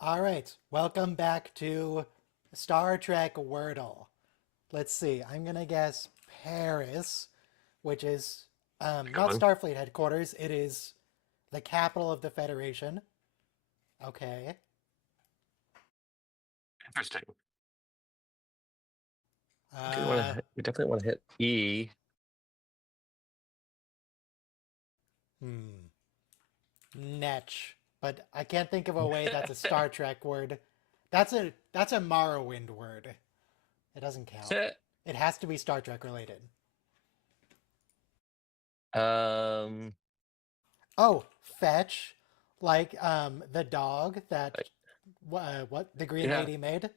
All right, welcome back to Star Trek Wordle. Let's see, I'm gonna guess Paris, which is Good not one. Starfleet headquarters, it is the capital of the Federation. Okay. Interesting. Uh, We definitely want to hit E. hmm. Netch. But I can't think of a way that's a Star Trek word. That's a Morrowind word. It doesn't count. It has to be Star Trek related. um, Oh, fetch, like the dog that what the Green yeah. Lady made.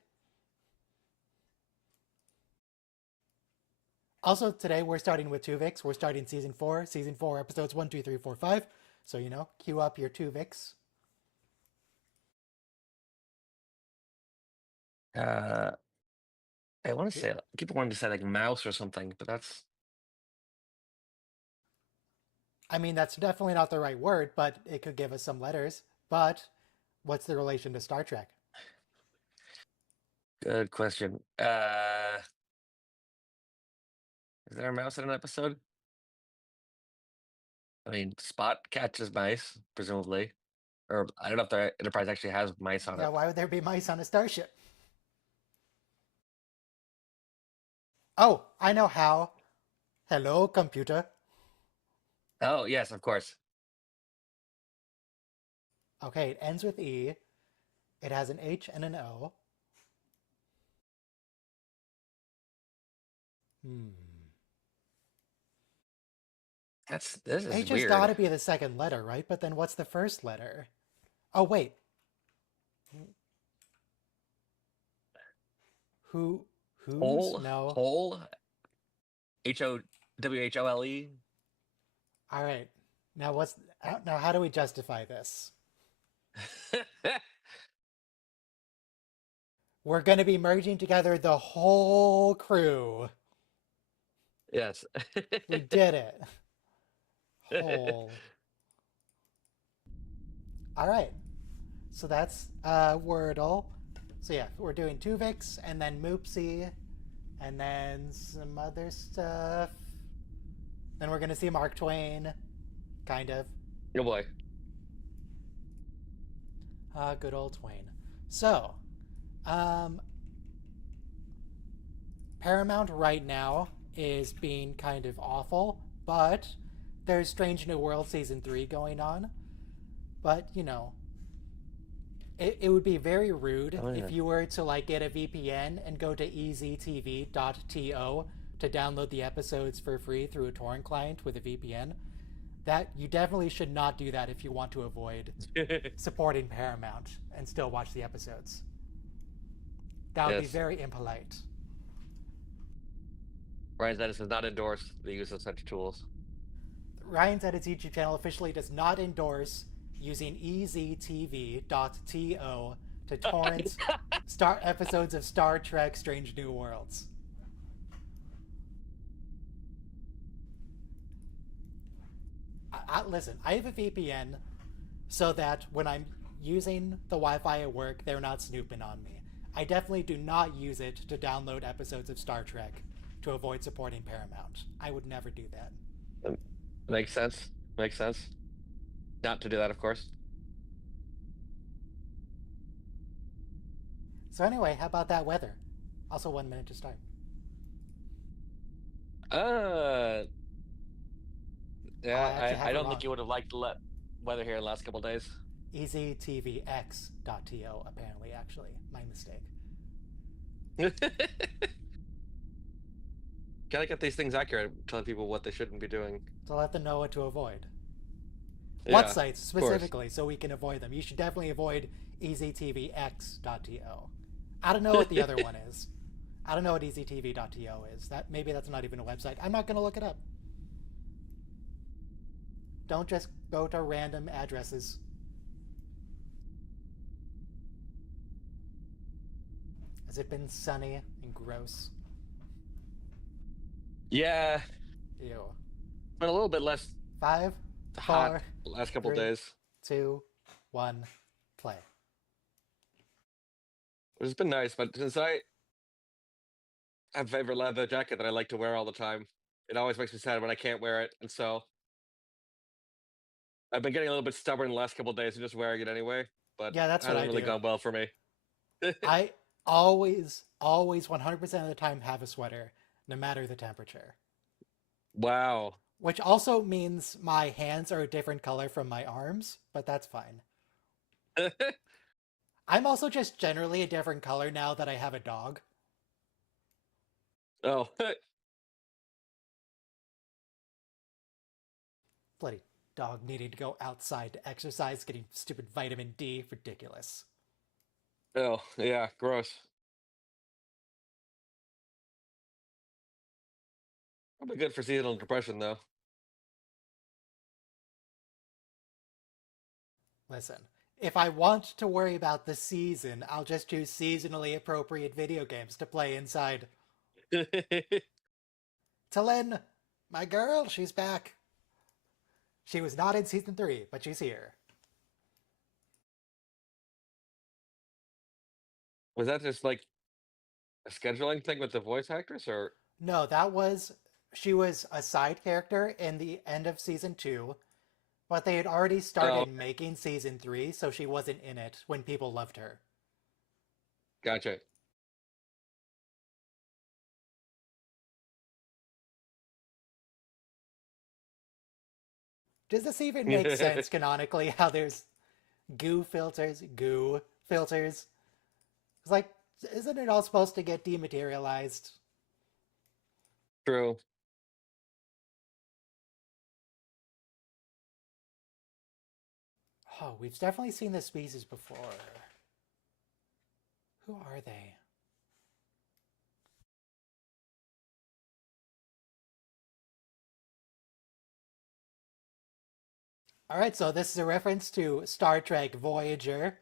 Also, today we're starting with Twovix. We're starting season four, episodes 1, 2, 3, 4, 5. So queue up your Twovix. Uh, I want to say people wanted to say like mouse or something, but that's I mean, that's definitely not the right word, but it could give us some letters. But what's the relation to Star Trek? good question. Is there a mouse in an episode? I mean, Spot catches mice, presumably, or I don't know if the Enterprise actually has mice on Yeah, it. why would there be mice on a starship? Oh, I know how. Hello, computer. Oh yes, of course. Okay, it ends with E. It has an H and an O. Hmm. This is H has got weird. to be the second letter, right? But then what's the first letter? Oh, wait. Who? Who's? Hole, No. hole, HOWHOLE. All right. Now what's now? How do we justify this? We're going to be merging together the whole crew. Yes. We did it. Whole. All right. So that's Wordle. So yeah, we're doing Tuvix and then Moopsy and then some other stuff. Then we're gonna see Mark Twain, kind of. Oh boy. Good old Twain. So, um, Paramount right now is being kind of awful, but there's Strange New World season 3 going on. But it would be very rude Oh yeah. if you were to like get a VPN and go to eztv.to to download the episodes for free through a torrent client with a VPN. That you definitely should not do that if you want to avoid supporting Paramount and still watch the episodes. That would be Yes. very impolite. Ryan Dennis does not endorse the use of such tools. Ryan's Edits YouTube channel officially does not endorse using eztv.to to torrent episodes of Star Trek Strange New Worlds. Listen, I have a VPN so that when I'm using the Wi-Fi at work, they're not snooping on me. I definitely do not use it to download episodes of Star Trek to avoid supporting Paramount. I would never do that. Makes sense. Makes sense. Not to do that, of course. So anyway, how about that weather? Also 1 minute to start. Uh, Oh, I yeah, actually I have it don't think wrong. you would have liked the weather here the last couple days. eztvx.to apparently, actually. My mistake. Gotta get these things accurate, telling people what they shouldn't be doing. To let them know what to avoid. What Yeah, sites of course. specifically so we can avoid them? You should definitely avoid eztvx.to. I don't know what the other one is. I don't know what eztv.to is. Maybe that's not even a website. I'm not going to look it up. Don't just go to random addresses. Has it been sunny and gross? Yeah, Ew. but a little bit less Five, hot four, last couple three, days. 2, 1, play. which has been nice. But since I have a favorite leather jacket that I like to wear all the time, it always makes me sad when I can't wear it. And so I've been getting a little bit stubborn the last couple of days and just wearing it anyway. But Yeah, it that's what hasn't I really do. gone well for me. I always, always 100% of the time have a sweater, no matter the temperature. Wow. Which also means my hands are a different color from my arms, but that's fine. I'm also just generally a different color now that I have a dog. Oh, Bloody dog needing to go outside to exercise, getting stupid vitamin D. Ridiculous. oh, yeah, gross. Probably good for seasonal depression, though. Listen, if I want to worry about the season, I'll just choose seasonally appropriate video games to play inside. Talyn, my girl, she's back. She was not in season 3, but she's here. Was that just like a scheduling thing with the voice actress, or No, she was a side character in the end of season 2, but they had already oh, started making season 3, so she wasn't in it when people loved her. gotcha. Does this even make sense canonically? How there's goo filters? It's like, isn't it all supposed to get dematerialized? True. Oh, we've definitely seen this species before. Who are they? All right, so this is a reference to Star Trek Voyager,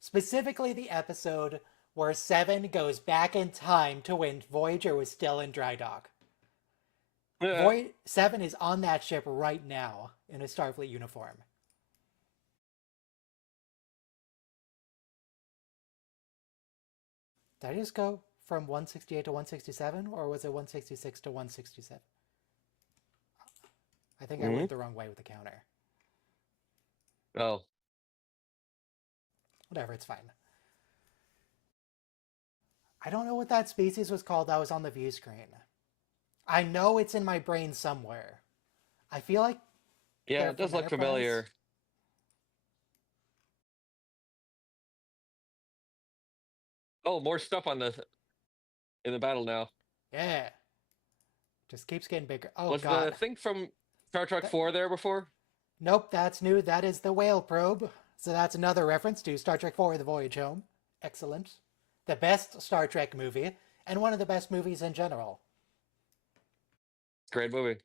specifically the episode where Seven goes back in time to when Voyager was still in dry dock. Seven is on that ship right now in a Starfleet uniform. Did I just go from 168 to 167, or was it 166 to 167? I think I Hmm. went the wrong way with the counter. Oh, Whatever, it's fine. I don't know what that species was called that was on the view screen. I know it's in my brain somewhere. I feel like yeah, they're it does from look Enterprise. familiar. Oh, more stuff on the in the battle now. Yeah. Just keeps getting bigger. Oh, Was the God. thing from Star Trek That, 4 there before? nope, that's new. That is the whale probe. So that's another reference to Star Trek 4 The Voyage Home. Excellent. The best Star Trek movie, and one of the best movies in general. Great movie.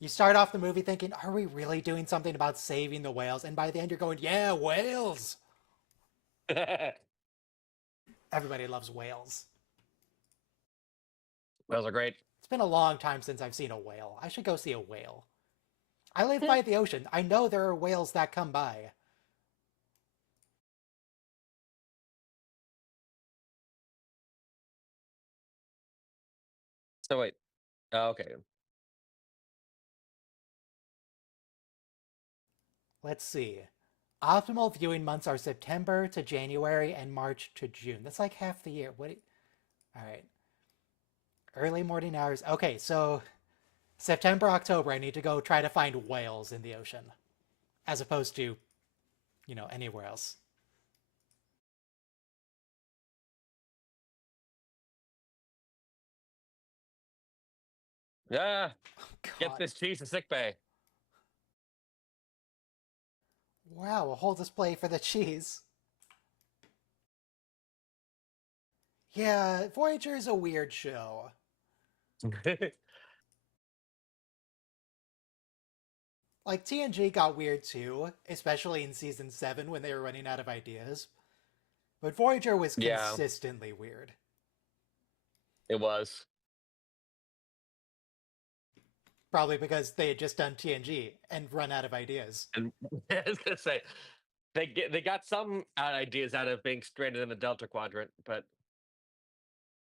You start off the movie thinking, are we really doing something about saving the whales? And by the end, you're going, yeah, whales. Everybody loves whales. Those are great. It's been a long time since I've seen a whale. I should go see a whale. I live by the ocean. I know there are whales that come by. So wait. Oh, okay. Let's see. Optimal viewing months are September to January and March to June. That's like half the year. All right. Early morning hours. Okay, so September, October, I need to go try to find whales in the ocean, as opposed to, anywhere else. Yeah. Get God. this cheese to sick bay. Wow, a whole display for the cheese. Yeah, Voyager is a weird show. Like, TNG got weird too, especially in season 7 when they were running out of ideas. But Voyager was Yeah, consistently weird. it was. Probably because they had just done TNG and run out of ideas. And I was gonna say they got some ideas out of being stranded in the Delta Quadrant, but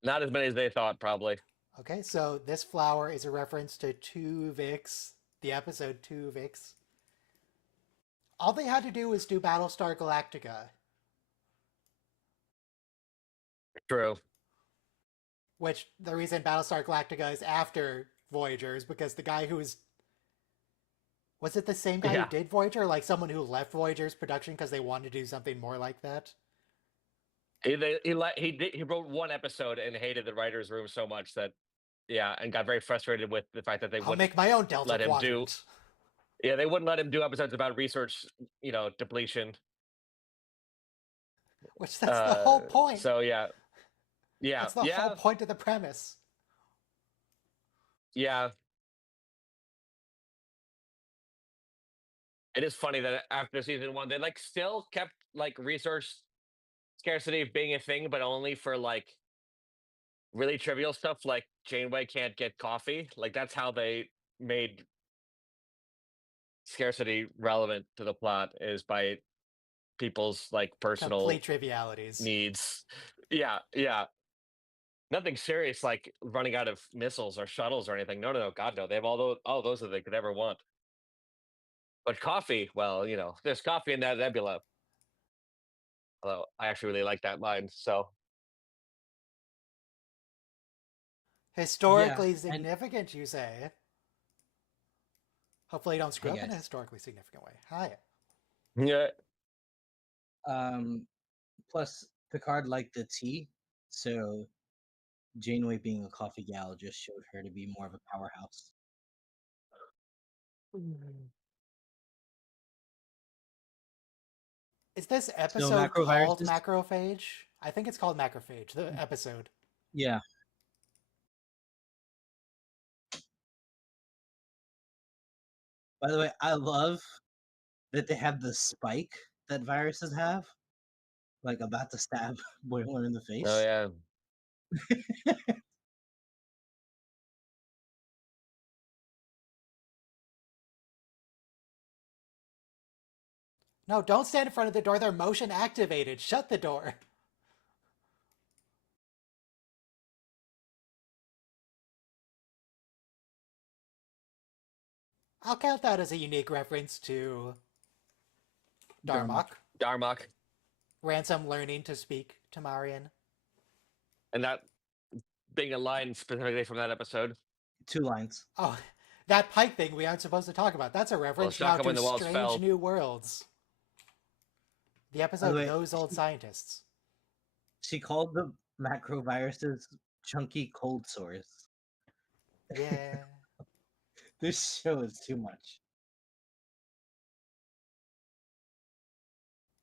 not as many as they thought, probably. Okay, so this flower is a reference to Twovix, the episode Twovix. All they had to do was do Battlestar Galactica, True. which the reason Battlestar Galactica is after Voyager is because the guy who was it the same guy who Yeah. did Voyager? Like someone who left Voyager's production because they wanted to do something more like that? He wrote one episode and hated the writers' room so much that and got very frustrated with the fact that they I'll wouldn't make my own Delta let him do Quadrant. they wouldn't let him do episodes about research, depletion. Which that's the whole point. So yeah. That's the whole point of the premise. Yeah. It is funny that after season 1, they still kept resource scarcity being a thing, but only for really trivial stuff like Janeway can't get coffee. Like that's how they made scarcity relevant to the plot, is by people's personal Complete trivialities. needs. Yeah. Nothing serious like running out of missiles or shuttles or anything. No, God no. They have all those that they could ever want. But coffee, well, there's coffee in that nebula. Although I actually really like that line. So Historically and significant, you say? Hopefully you don't screw Hey, up in a guys. historically significant way. Hi. yeah, plus Picard liked the tea, so Janeway being a coffee gal just showed her to be more of a powerhouse. Is this episode called macroviruses? Macrophage? I think it's called Macrophage, the episode. Yeah. By the way, I love that they have the spike that viruses have, like about to stab Boiler in the face. oh yeah. No, don't stand in front of the door. They're motion activated. Shut the door. I'll count that as a unique reference to Darmok. Darmok. Ransom learning to speak to Marion. And that being a line specifically from that episode. 2 lines. Oh, that Pike thing we aren't supposed to talk about. That's a reference now when to the walls Strange fell. New Worlds. The episode way, Those Old Scientists. She called the macroviruses chunky cold sores. Yeah. This show is too much.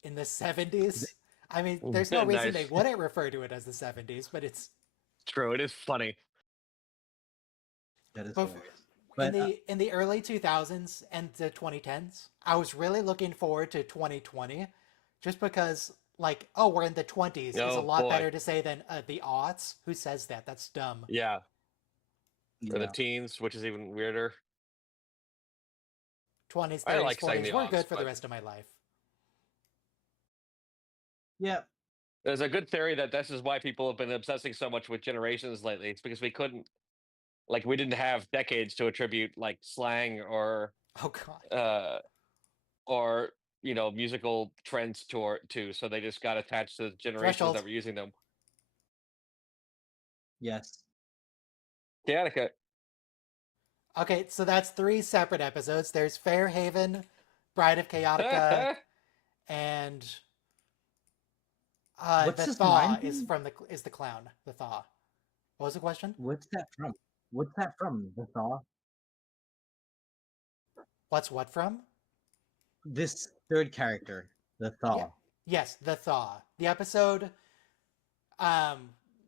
In the 70s? I mean, there's no reason they wouldn't refer to it as the 70s, but it's true. It is funny. That is hilarious. But, in the early 2000s and the 2010s, I was really looking forward to 2020, just because, we're in the 20s is a lot better to say than the aughts. Who says that? That's dumb. Yeah. Or the teens, which is even weirder. 20s, 30s, I like saying 40s. the We're aughts, good for the but- rest of my life. Yeah. There's a good theory that this is why people have been obsessing so much with generations lately. It's because we couldn't, we didn't have decades to attribute slang or Oh god. or musical trends to, so they just got attached to the generations Threshold. that were using them. Yes. Chaotica. Okay, so that's 3 separate episodes. There's Fairhaven, Bride of Chaotica, and What's the this Thaw line is the clown. The Thaw. What was the question? What's that from? The Thaw? What's what from? This third character, the Thaw. Yeah. Yes, the Thaw. The episode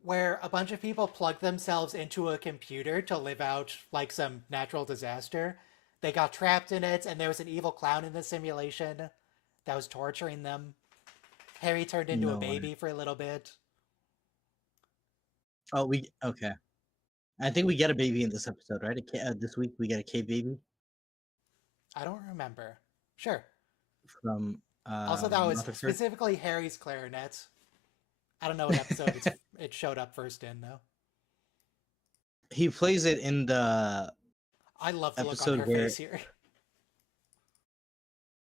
where a bunch of people plug themselves into a computer to live out some natural disaster. They got trapped in it, and there was an evil clown in the simulation that was torturing them. Harry turned into a baby for a little bit. Oh, okay. I think we get a baby in this episode, right? This week we get a cave baby I don't remember. Sure. from Also, that was Rutherford. specifically Harry's clarinet. I don't know what episode it showed up first in, though. He plays it in the I love the look on episode her where face here.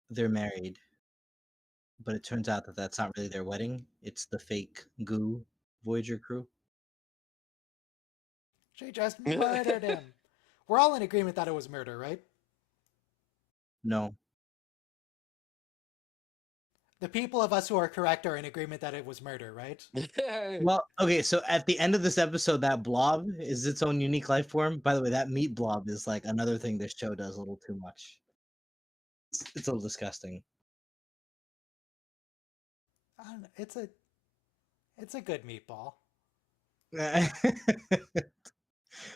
they're married, but it turns out that that's not really their wedding. It's the fake goo Voyager crew. She just murdered him. We're all in agreement that it was murder, right? No. The people of us who are correct are in agreement that it was murder, right? Well, okay, so at the end of this episode, that blob is its own unique life form. By the way, that meat blob is like another thing this show does a little too much. It's a little disgusting. I don't know. It's a good meatball.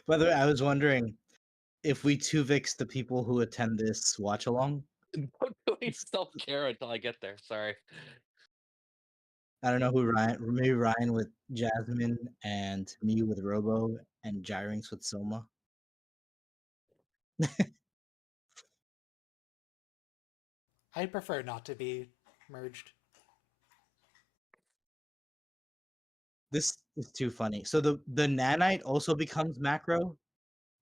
By the way, I was wondering if we Twovix the people who attend this watch along. Don't really self-care until I get there. Sorry. I don't know who Ryan, maybe Ryan with Jasmine and me with Robo and Gyrinx with Soma. I'd prefer not to be merged. This is too funny. So the nanite also becomes macro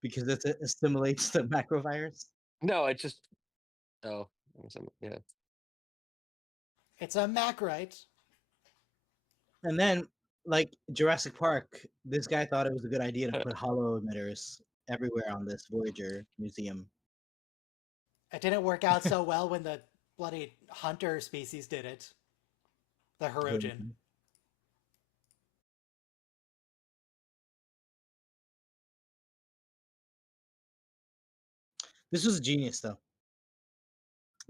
because it assimilates the macrovirus. No, it just. Oh, yeah. It's a Macrite. And then, like Jurassic Park, this guy thought it was a good idea to put hollow emitters everywhere on this Voyager museum. It didn't work out so well when the bloody hunter species did it. The Hirogen. This was genius though,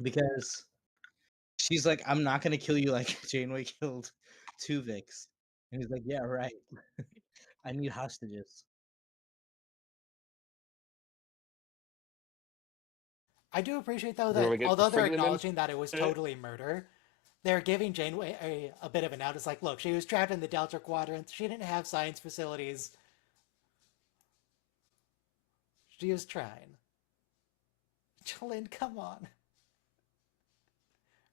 because she's like, "I'm not gonna kill you like Janeway killed Tuvix," and he's like, "Yeah, right. I need hostages." I do appreciate though Where we that get although they're Friggin' in? acknowledging that it was totally murder, they're giving Janeway a bit of an out. It's like, look, she was trapped in the Delta Quadrant. She didn't have science facilities. She was trying. Jolene, come on.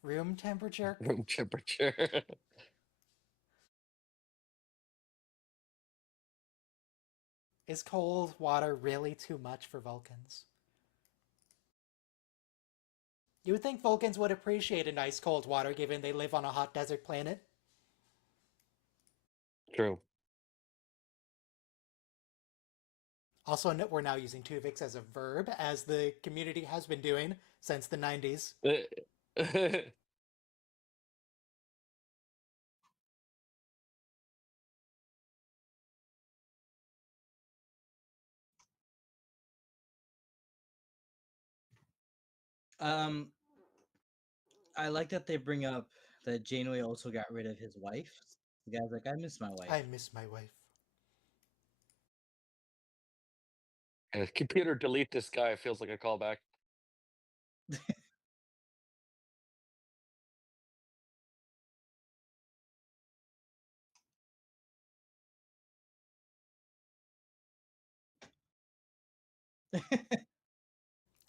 Room temperature? Room temperature. Is cold water really too much for Vulcans? You would think Vulcans would appreciate a nice cold water given they live on a hot desert planet. True. Also, we're now using Tuvix as a verb, as the community has been doing since the 90s. I like that they bring up that Janeway also got rid of his wife. The guy's like, "I miss my wife." I miss my wife. Computer delete this guy feels like a callback.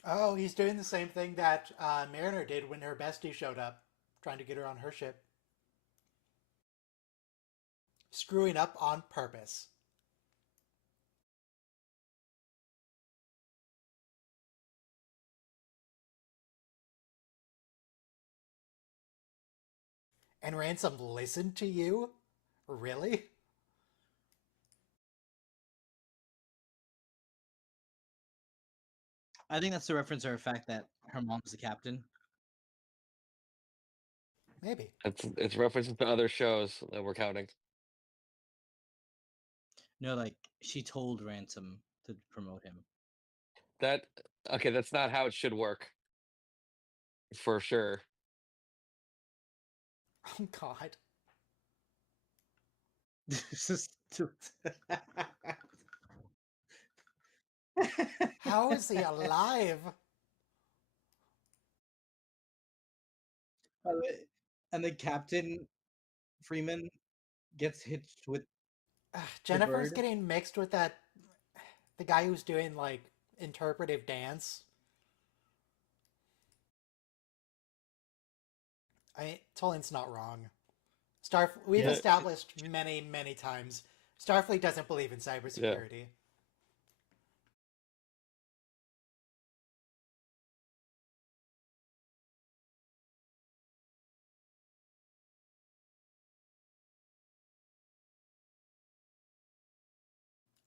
Oh, he's doing the same thing that Mariner did when her bestie showed up, trying to get her on her ship. Screwing up on purpose. And Ransom listened to you? Really? I think that's a reference to the fact that her mom's the captain. Maybe. It's references to other shows that we're counting. No, like she told Ransom to promote him. Okay, that's not how it should work. For sure. Oh, God. This is How is he alive? And the Captain Freeman gets hitched with Jennifer's bird. getting mixed with that. The guy who's doing like interpretive dance. Tolan's not wrong. We've Yeah. established many, many times Starfleet doesn't believe in Yeah. cybersecurity.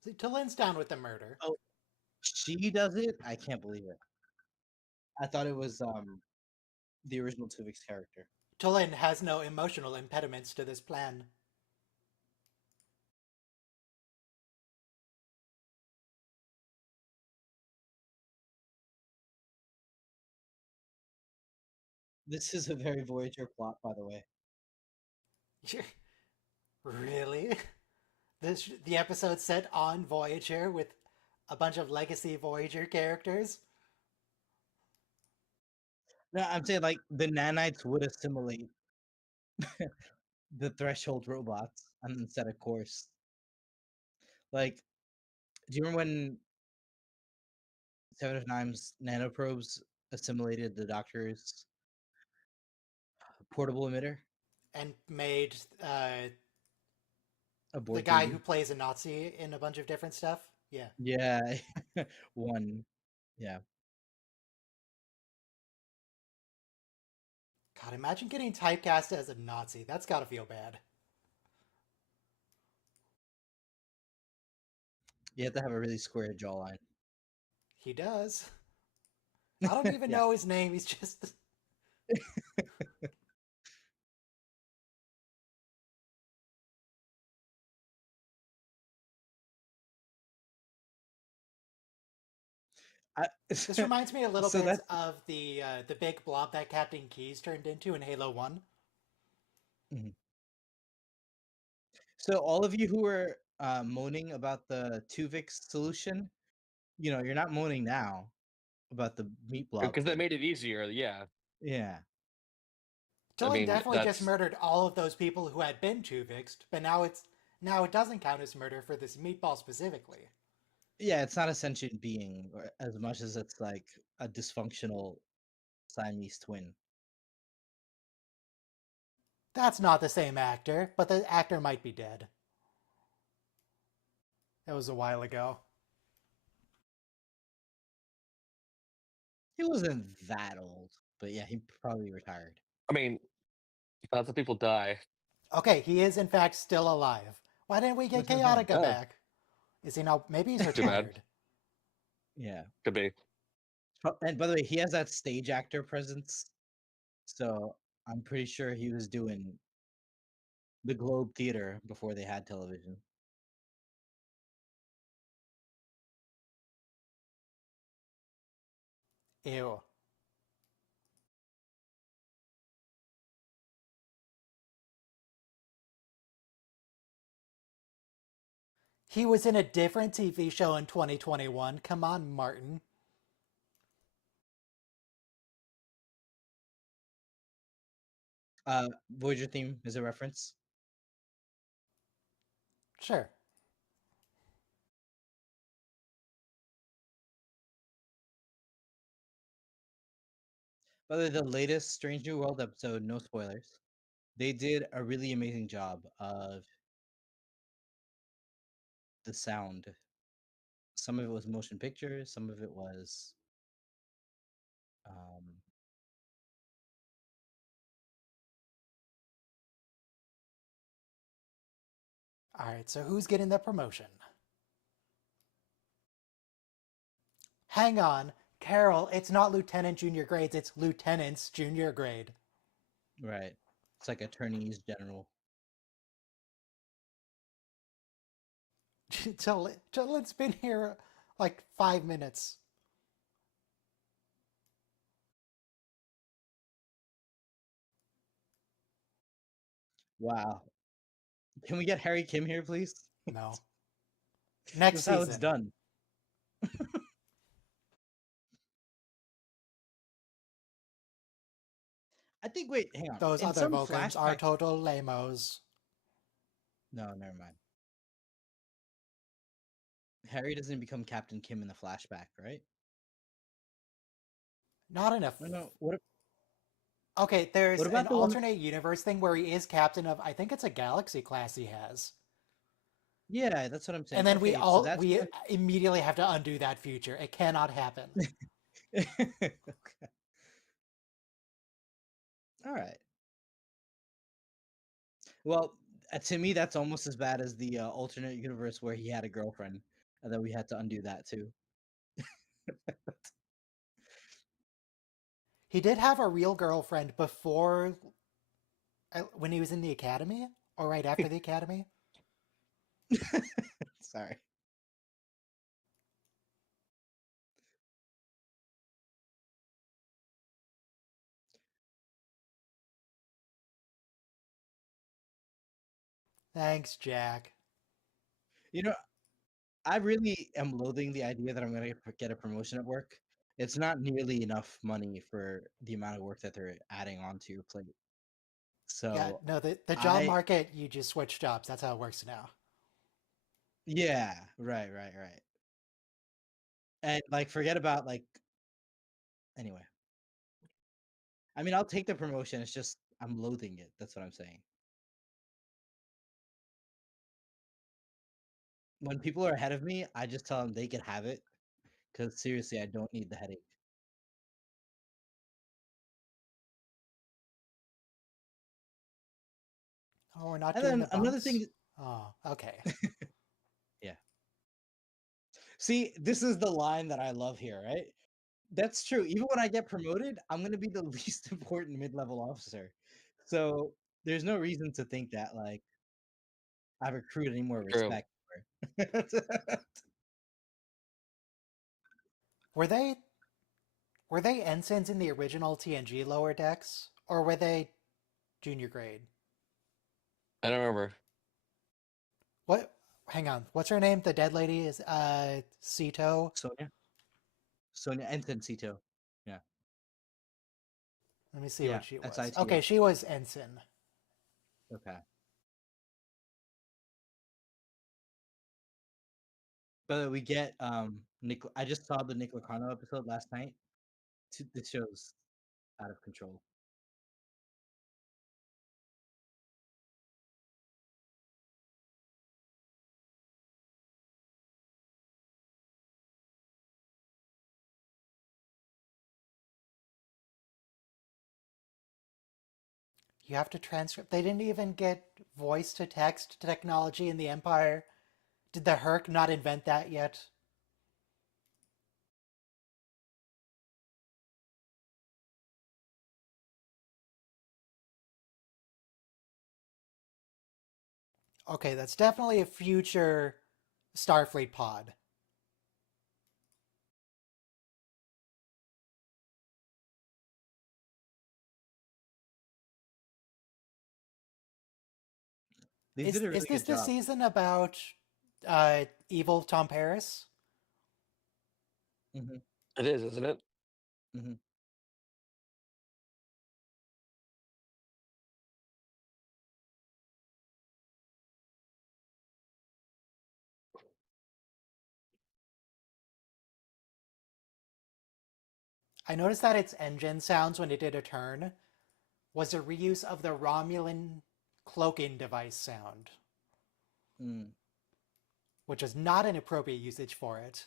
See, Tolan's down with the murder. Oh, she does it? I can't believe it. I thought it was the original Twovix character. Tolan has no emotional impediments to this plan. This is a very Voyager plot, by the way. Really? The episode set on Voyager with a bunch of legacy Voyager characters? No, I'm saying like the nanites would assimilate the threshold robots and set a course. Like, do you remember when Seven of Nine's nanoprobes assimilated the Doctor's portable emitter? And made the Abort guy duty. who plays a Nazi in a bunch of different stuff? Yeah. Yeah, one. Yeah. God, imagine getting typecast as a Nazi. That's gotta feel bad. You have to have a really square jawline. He does. I don't even Yeah. know his name. He's just. This reminds me a little So bit that's of the big blob that Captain Keyes turned into in Halo 1. Mhm. So all of you who are moaning about the Tuvix solution, you're not moaning now about the meat blob Because they thing. made it easier. Yeah. Yeah. I Tolan mean, definitely just that's murdered all of those people who had been Tuvixed, but now it doesn't count as murder for this meatball specifically. Yeah, it's not a sentient being as much as it's like a dysfunctional Siamese twin. That's not the same actor, but the actor might be dead. That was a while ago. He wasn't that old, but yeah, he probably retired. I mean, lots of people die. Okay, he is in fact still alive. Why didn't we get That's what I'm saying. Chaotica Oh, back? Is he now? Maybe he's too bad. retired. Yeah. Could be. And by the way, he has that stage actor presence. So I'm pretty sure he was doing the Globe Theater before they had television. Ew. He was in a different TV show in 2021. Come on, Martin. Voyager theme is a reference. Sure. By the way, the latest Strange New World episode, no spoilers, they did a really amazing job of the sound. Some of it was motion pictures, some of it was um, All right, so who's getting the promotion? Hang on. Carol, it's not lieutenant junior grades, it's lieutenant's junior grade. right. It's like attorneys general. Tolan's been here like 5 minutes. Wow. Can we get Harry Kim here, please? No. Next That's how it's season. done. I think. Wait, hang on. Those In other some Vulcans are flashbacks. total lamos. No, never mind. Harry doesn't become Captain Kim in the flashback, right? Not enough. No. What Okay, there's about an the one? alternate universe thing where he is captain of, I think it's a galaxy class he has. Yeah, that's what I'm saying. And then Okay, so that's we immediately have to undo that future. It cannot happen. okay. All right. Well, to me, that's almost as bad as the alternate universe where he had a girlfriend, and then we had to undo that too. He did have a real girlfriend before, when he was in the academy, or right after the academy. Sorry. Thanks, Jack. You know, I really am loathing the idea that I'm going to get a promotion at work. It's not nearly enough money for the amount of work that they're adding onto your plate. Yeah, So no, the job I, market, you just switch jobs. That's how it works now. yeah, right. And like, forget about like, anyway. I mean, I'll take the promotion. It's just I'm loathing it. That's what I'm saying. When people are ahead of me, I just tell them they can have it. Because seriously, I don't need the headache. Oh, we're not And doing then the another bumps? thing, Oh, okay. yeah. See, this is the line that I love here, right? That's true. Even when I get promoted, I'm gonna be the least important mid-level officer. So there's no reason to think that like I've accrued any more True. respect for. Were they ensigns in the original TNG lower decks, or were they junior grade? I don't remember. What? Hang on. What's her name? The dead lady is Sito. Sonia, Sonia, and Tensito. Yeah, Let me see yeah, what she that's was. ITO. Okay, she was ensign. Okay. But we get Nick. I just saw the Nick Lacano episode last night. This show's out of control. You have to transcript. They didn't even get voice to text technology in the Empire. Did the Herc not invent that yet? Okay, that's definitely a future Starfleet pod. They did a Is really this good the job. season about evil Tom Paris? Hmm. It is, isn't it? Hmm. I noticed that its engine sounds when it did a turn was a reuse of the Romulan cloaking device sound, Mm, which is not an appropriate usage for it.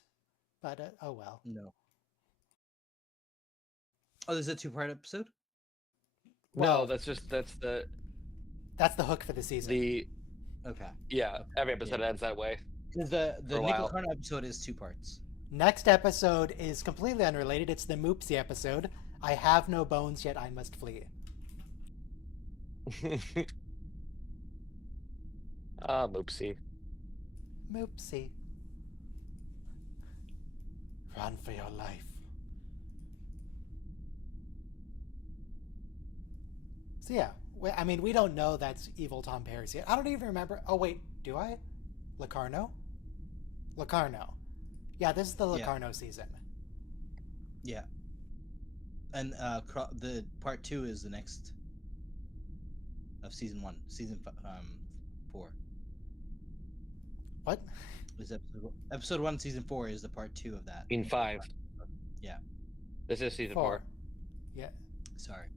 But oh well. no. Oh, there's a two-part episode. No, Well, that's that's the hook for the season. the Okay. yeah. Okay. Every episode Yeah. ends that way Because for the a Nick while. Lacano episode is two parts. Next episode is completely unrelated. It's the Moopsy episode. I have no bones, yet I must flee. Ah, Moopsy. Moopsy. Run for your life. So yeah, I mean, we don't know that's evil Tom Paris yet. I don't even remember. Oh wait, do I? Locarno? Locarno. Yeah, this is the Yeah. Locarno season. Yeah. And the part 2 is the next of season 1, season 4. What? This episode 1, season 4 is the part 2 of that. In 5. Yeah. This is season 4. 4. Yeah. Sorry.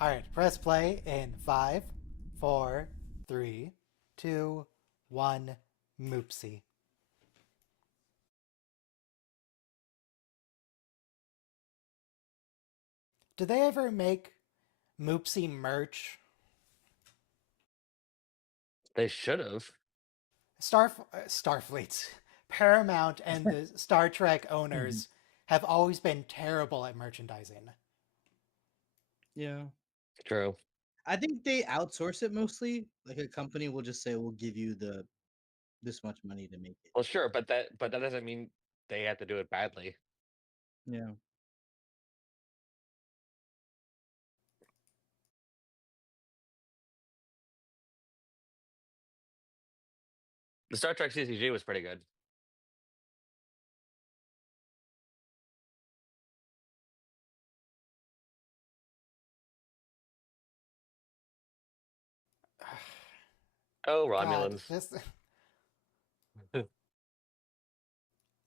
All right, press play in 5, 4, 3, 2, 1. Moopsy. Did they ever make Moopsy merch? They should have. Starfleet, Paramount, and the Star Trek owners have always been terrible at merchandising. Yeah. True. I think they outsource it mostly. Like a company will just say, "We'll give you this much money to make it." Well, sure, but that doesn't mean they have to do it badly. Yeah. The Star Trek CCG was pretty good. Oh, God, Romulans. this.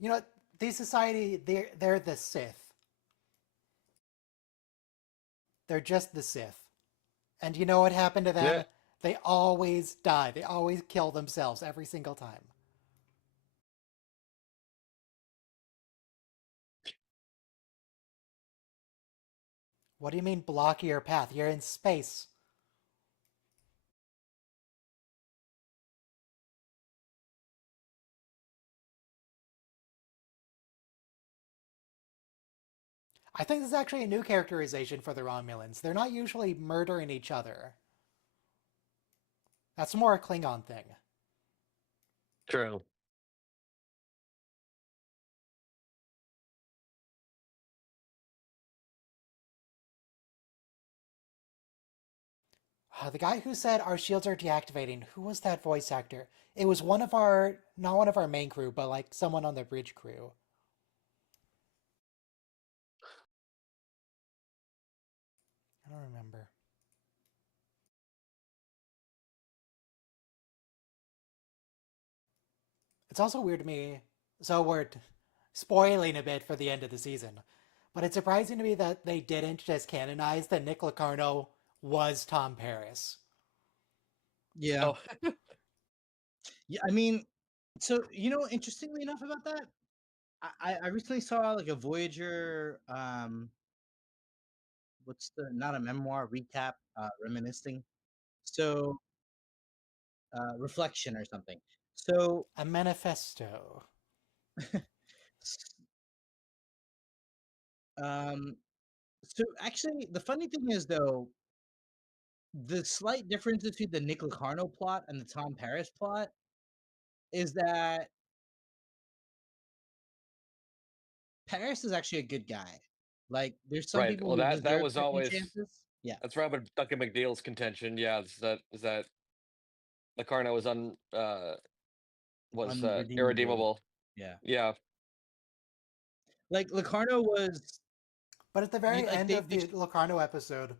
You know, these society, they're the Sith. They're just the Sith. And you know what happened to them? Yeah. They always die. They always kill themselves every single time. What do you mean block your path? You're in space. I think this is actually a new characterization for the Romulans. They're not usually murdering each other. That's more a Klingon thing. True. The guy who said our shields are deactivating, who was that voice actor? It was one of our, not one of our main crew, but like someone on the bridge crew. I don't remember. It's also weird to me, so we're spoiling a bit for the end of the season, but it's surprising to me that they didn't just canonize that Nick Locarno was Tom Paris. Yeah. Oh, Yeah. I mean, so interestingly enough about that, I recently saw like a Voyager what's the not a memoir recap reminiscing so reflection or something so A manifesto. s- so actually the funny thing is though the slight difference between the Nick Locarno plot and the Tom Paris plot is that Paris is actually a good guy. Like there's some right. people Well, who that deserve was second always chances. Yeah. that's Robert Duncan McNeil's contention. Yeah, is that Locarno was Unredeemable. irredeemable. Yeah. Yeah. Like Locarno was But at the very like end of the Locarno episode,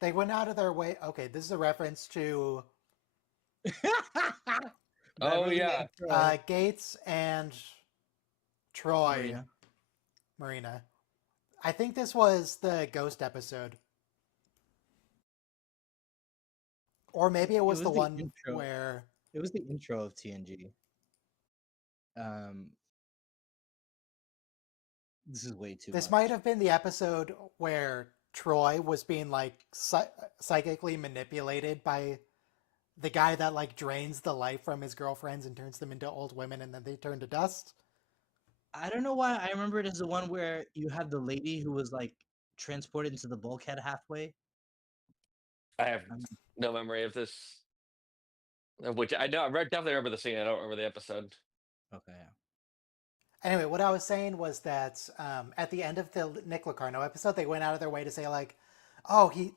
they went out of their way. Okay, this is a reference to Oh Beverly yeah. and Troy. Gates and Troy Maria. Marina. I think this was the Ghost episode. Or maybe it was the one intro. where... It was the intro of TNG. This is way too This much. might have been the episode where Troy was being like psychically manipulated by the guy that like drains the life from his girlfriends and turns them into old women and then they turn to dust. I don't know why I remember it as the one where you had the lady who was like transported into the bulkhead halfway. I have no memory of this. Which I know, I definitely remember the scene. I don't remember the episode. Okay. Yeah. Anyway, what I was saying was that at the end of the Nick Locarno episode, they went out of their way to say like, "Oh, he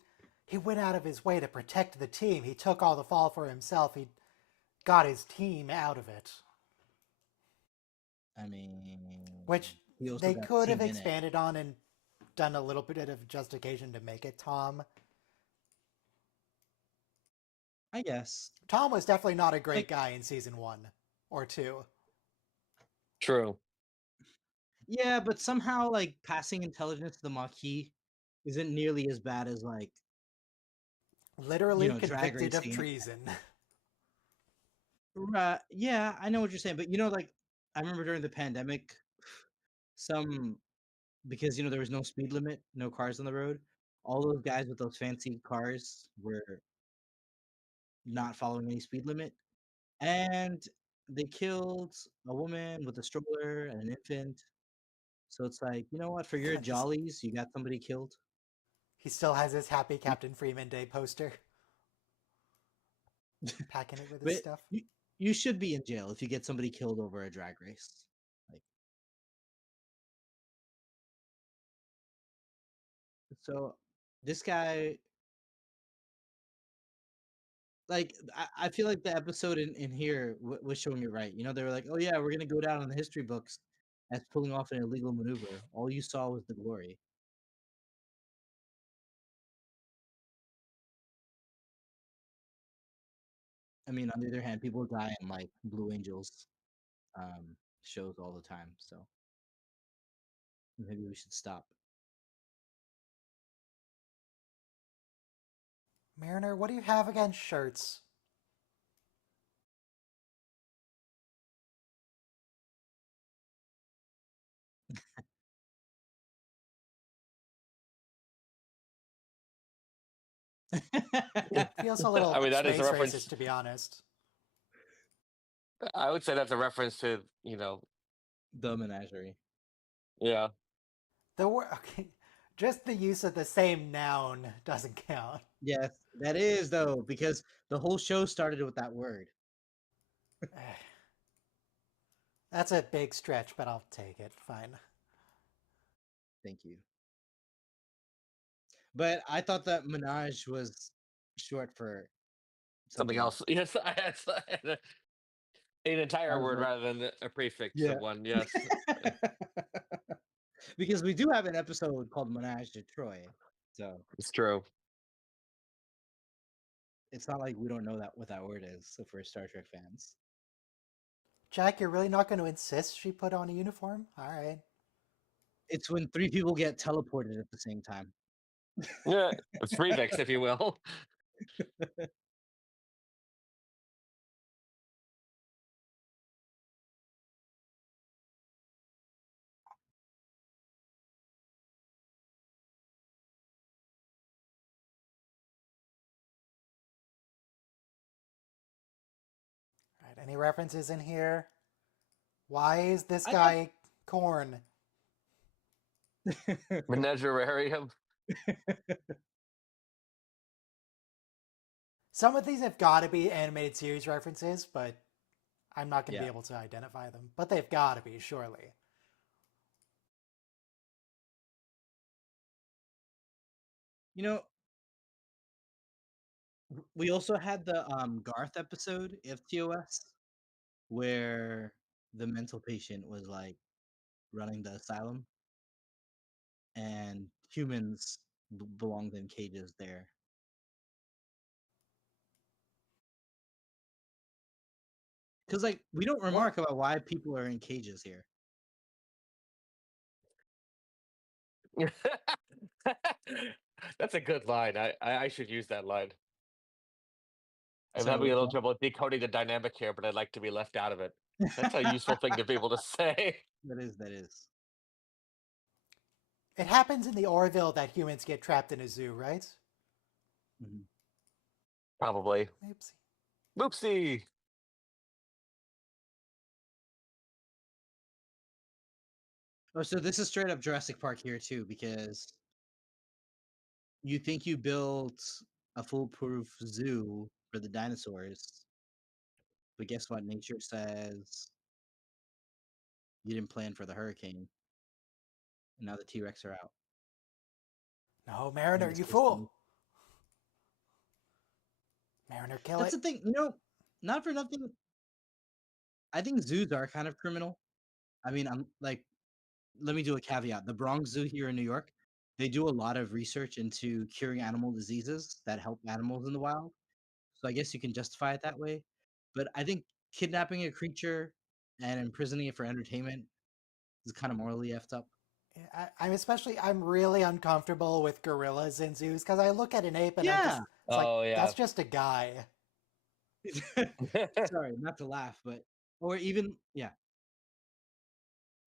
went out of his way to protect the team. He took all the fall for himself. He got his team out of it." I mean, Which they could have expanded on and done a little bit of justification to make it Tom. I guess Tom was definitely not a great guy in season 1 or 2. True. Yeah, but somehow like passing intelligence to the Maquis isn't nearly as bad as like Literally drag convicted of racing. treason. Right? Yeah, I know what you're saying, but like I remember during the pandemic, some because there was no speed limit, no cars on the road. All those guys with those fancy cars were not following any speed limit, and they killed a woman with a stroller and an infant. So it's like, you know what? For your God, jollies, you got somebody killed. he still has his Happy Captain Freeman Day poster. Packing it with his But stuff. you should be in jail if you get somebody killed over a drag race. Like, so this guy, like, I feel like the episode in here was showing it right. They were like, oh yeah, we're gonna go down in the history books as pulling off an illegal maneuver. All you saw was the glory. I mean, on the other hand, people die in like Blue Angels shows all the time. So maybe we should stop. Mariner, what do you have against shirts? Feels a little I mean, that is a space racist, reference. to be honest. I would say that's a reference to, The menagerie. yeah. The word, okay, just the use of the same noun doesn't count. Yes, that is though, because the whole show started with that word. That's a big stretch, but I'll take it. Fine. Thank you. But I thought that menage was short for Something something else. else. Yes, an I entire was word like, rather than a prefix yeah. of one. Yes, Because we do have an episode called Menage de Troy. So it's true. it's not like we don't know what that word is if we're Star Trek fans. Jack, you're really not going to insist she put on a uniform? All right. It's when three people get teleported at the same time. Yeah, a prefix, if you will. All right. Any references in here? Why is this I thought guy corn? Menagerarium. Some of these have got to be animated series references, but I'm not going to be yeah. able to identify them. But they've got to be, surely. You know, we also had the Garth episode of TOS where the mental patient was like running the asylum and humans belonged in cages there. Because like we don't What? remark about why people are in cages here. That's a good line. I should use that line. I'm Sorry, having a what's little trouble decoding the dynamic here, but I'd like to be left out of it. That's a useful thing to be able to say. that is. It happens in the Orville that humans get trapped in a zoo, right? Mhm. Probably. Moopsy. Moopsy. Oh, so this is straight up Jurassic Park here too, because you think you built a foolproof zoo for the dinosaurs, but guess what? Nature says you didn't plan for the hurricane, and now the T-Rex are out. No, And in Mariner, this you case, fool! Mariner, kill that's it. the thing. Not for nothing. I think zoos are kind of criminal. I mean, I'm like, let me do a caveat. The Bronx Zoo here in New York, they do a lot of research into curing animal diseases that help animals in the wild. So I guess you can justify it that way. But I think kidnapping a creature and imprisoning it for entertainment is kind of morally effed up. I'm really uncomfortable with gorillas in zoos because I look at an ape and Yeah. it's like, Oh yeah. that's just a guy. Sorry, not to laugh, but or even yeah.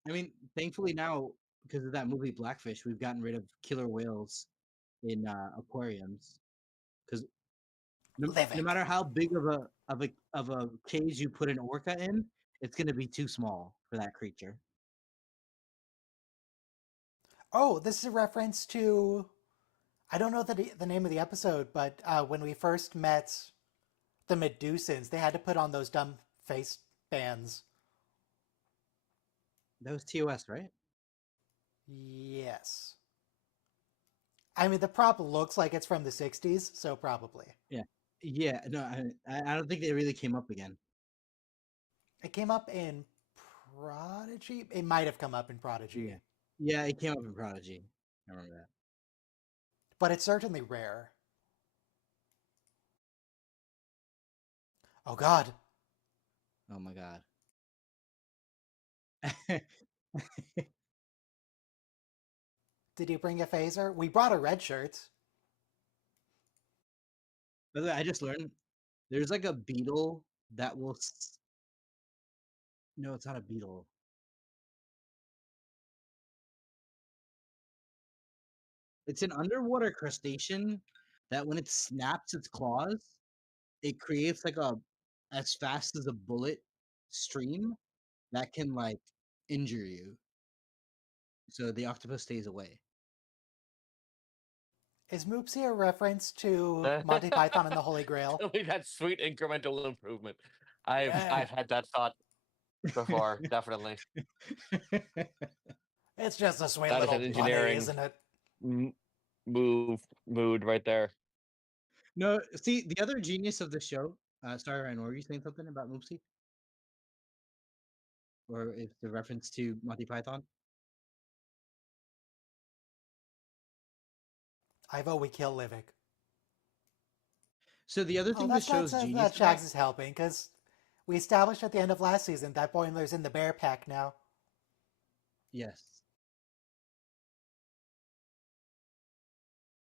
I mean, thankfully now because of that movie Blackfish, we've gotten rid of killer whales in aquariums because no Livik. matter how big of a cage you put an orca in, it's going to be too small for that creature. Oh, this is a reference to, I don't know the name of the episode, but when we first met the Medusans, they had to put on those dumb face bands. That was TOS, right? Yes. I mean, the prop looks like it's from the 60s, so probably. Yeah, yeah. No, I don't think they really came up again. It came up in Prodigy. It might have come up in Prodigy, Yeah, yeah. It came up in Prodigy. I remember that. but it's certainly rare. Oh God, Oh my god. did you bring a phaser? We brought a red shirt. By the way, I just learned there's like a beetle that will. No, it's not a beetle. It's an underwater crustacean that when it snaps its claws, it creates like a as fast as a bullet stream that can like injure you. So the octopus stays away. Is Moopsy a reference to Monty Python and the Holy Grail? That sweet incremental improvement. I've Yeah, I've had that thought before, definitely. it's just a sweet That is little an bunny, engineering isn't it? m- mood right there. No, see the other genius of the show. Sorry, Ryan, were you saying something about Moopsy, or is the reference to Monty Python? I vote we kill Livik. So the other Oh, thing the that's not show's so genius that about. Shags is helping, because we established at the end of last season that Boimler's in the bear pack now. Yes.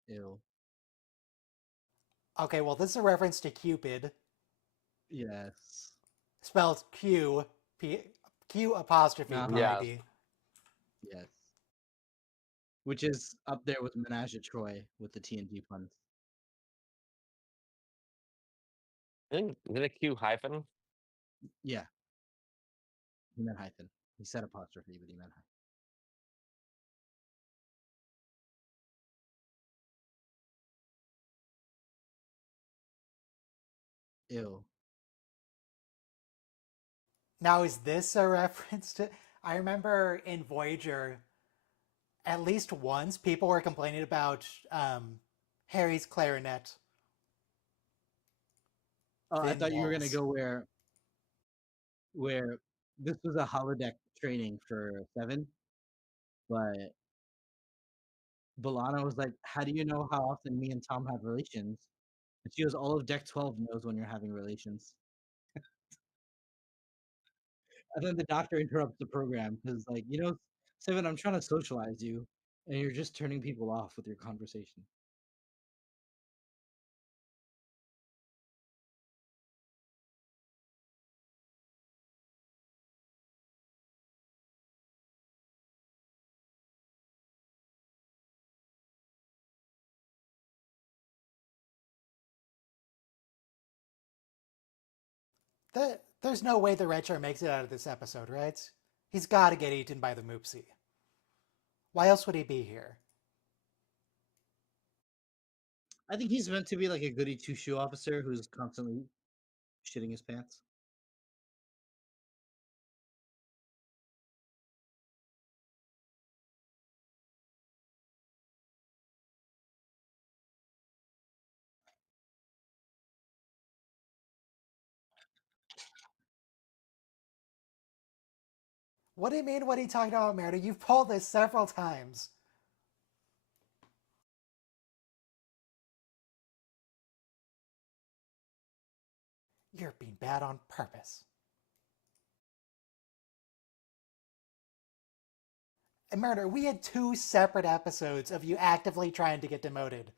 Ew. Okay, well, this is a reference to Cupid, Yes. spelled Q apostrophe Uh huh. Yeah. PID. Yes. Which is up there with Menage a Troy with the TNT puns. Is it a Q hyphen? Yeah, he meant hyphen. He said apostrophe, but he meant hyphen. Ew. Now, is this a reference to? I remember in Voyager, at least once, people were complaining about Harry's clarinet. Oh, I Thin thought you were gonna walls. go where this was a holodeck training for Seven, but Balana was like, "How do you know how often me and Tom have relations?" And she goes, "All of Deck 12 knows when you're having relations." And then the doctor interrupts the program because, like, Seven, I'm trying to socialize you, and you're just turning people off with your conversation. There's no way the red shirt makes it out of this episode, right? He's got to get eaten by the Moopsy. Why else would he be here? I think he's meant to be like a goody two shoe officer who's constantly shitting his pants. What do you mean? What are you talking about, Meredith? You've pulled this several times. You're being bad on purpose. And Murder, we had 2 separate episodes of you actively trying to get demoted.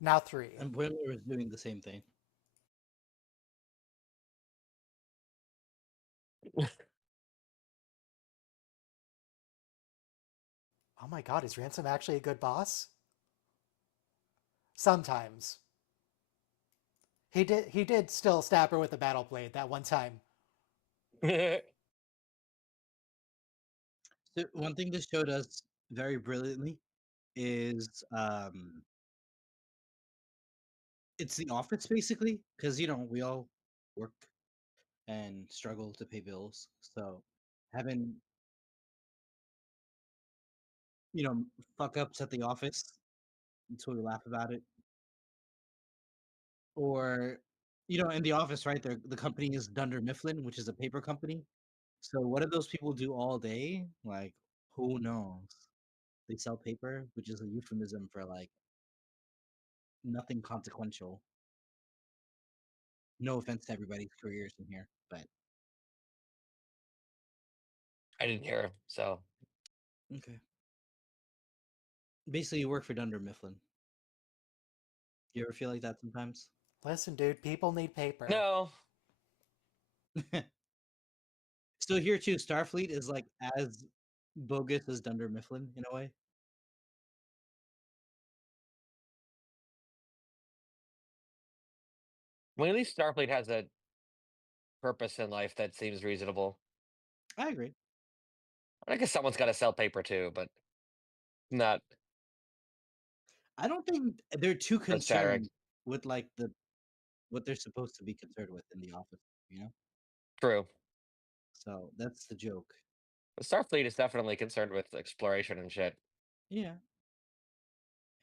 Now 3. And Boiler was doing the same thing. Oh my god, is Ransom actually a good boss? Sometimes. He did still stab her with a battle blade that one time. So one thing this show does very brilliantly is it's the office basically, because we all work and struggle to pay bills. So having fuck ups at the office until we laugh about it, or in the office, right? The company is Dunder Mifflin, which is a paper company. So what do those people do all day? Like, who knows? They sell paper, which is a euphemism for like nothing consequential. No offense to everybody's careers in here, but I didn't hear, so okay. Basically, you work for Dunder Mifflin. You ever feel like that sometimes? Listen, dude, people need paper. no. So here too, Starfleet is like as bogus as Dunder Mifflin in a way. Well, at least Starfleet has a purpose in life that seems reasonable. I agree. I guess someone's got to sell paper too, but not I don't think they're too earth shattering. concerned with like what they're supposed to be concerned with in the office, you know? True. So that's the joke. But Starfleet is definitely concerned with exploration and shit. Yeah.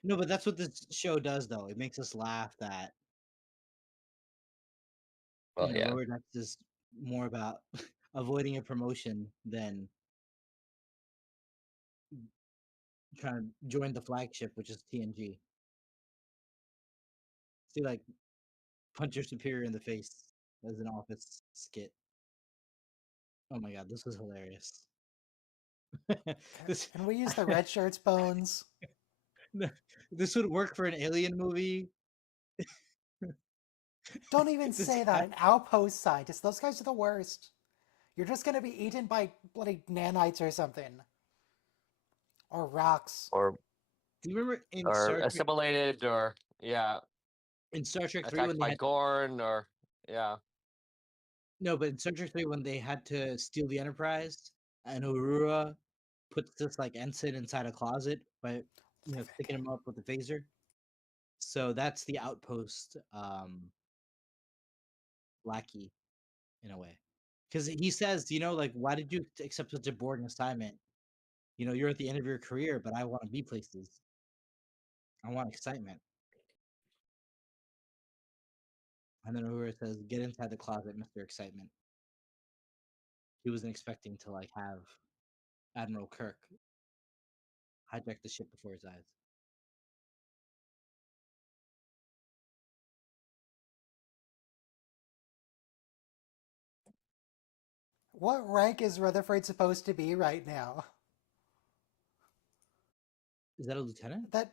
No, but that's what this show does though. It makes us laugh that, Well, yeah. Lower Decks is more about avoiding a promotion than trying to join the flagship, which is TNG. See, like, punch your superior in the face as an office skit. Oh my god, this was hilarious. this Can we use the red shirts bones? this would work for an alien movie. Don't even This say that. guy, An outpost scientist. Those guys are the worst. You're just gonna be eaten by bloody nanites or something. Or rocks. Or do you remember in or Star Trek assimilated, or yeah, in Star Trek 3 when attacked they by had Gorn, or yeah. no, but in Star Trek 3 when they had to steal the Enterprise and Uhura puts this like ensign inside a closet by sticking him up with the phaser. So that's the outpost lackey in a way. Because he says, like, why did you accept such a boring assignment? You're at the end of your career, but I want to be places. I want excitement. And then Uhura says, get inside the closet, Mr. Excitement. He wasn't expecting to like have Admiral Kirk hijack the ship before his eyes. What rank is Rutherford supposed to be right now? Is that a lieutenant? That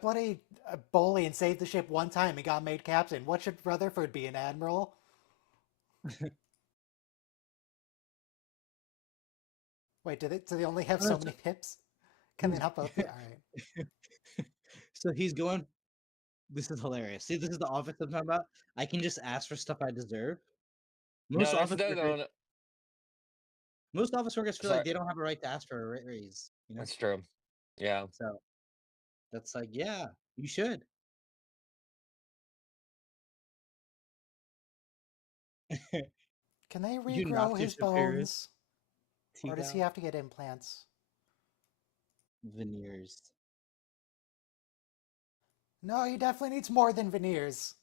bloody bully and saved the ship one time and got made captain. What should Rutherford be, an admiral? Wait, do they only have Oh, so no, many pips? Can they not both be? All right. so he's going. This is hilarious. See, this is the office I'm talking about. I can just ask for stuff I deserve. No, Most that's office no, workers, no, no. most office workers feel like Sorry, they don't have a right to ask for a raise. that's true. Yeah. So that's like, yeah, you should. Can they You regrow knocked your his superior's bones? Or teeth does he out. have to get implants? Veneers. No, he definitely needs more than veneers.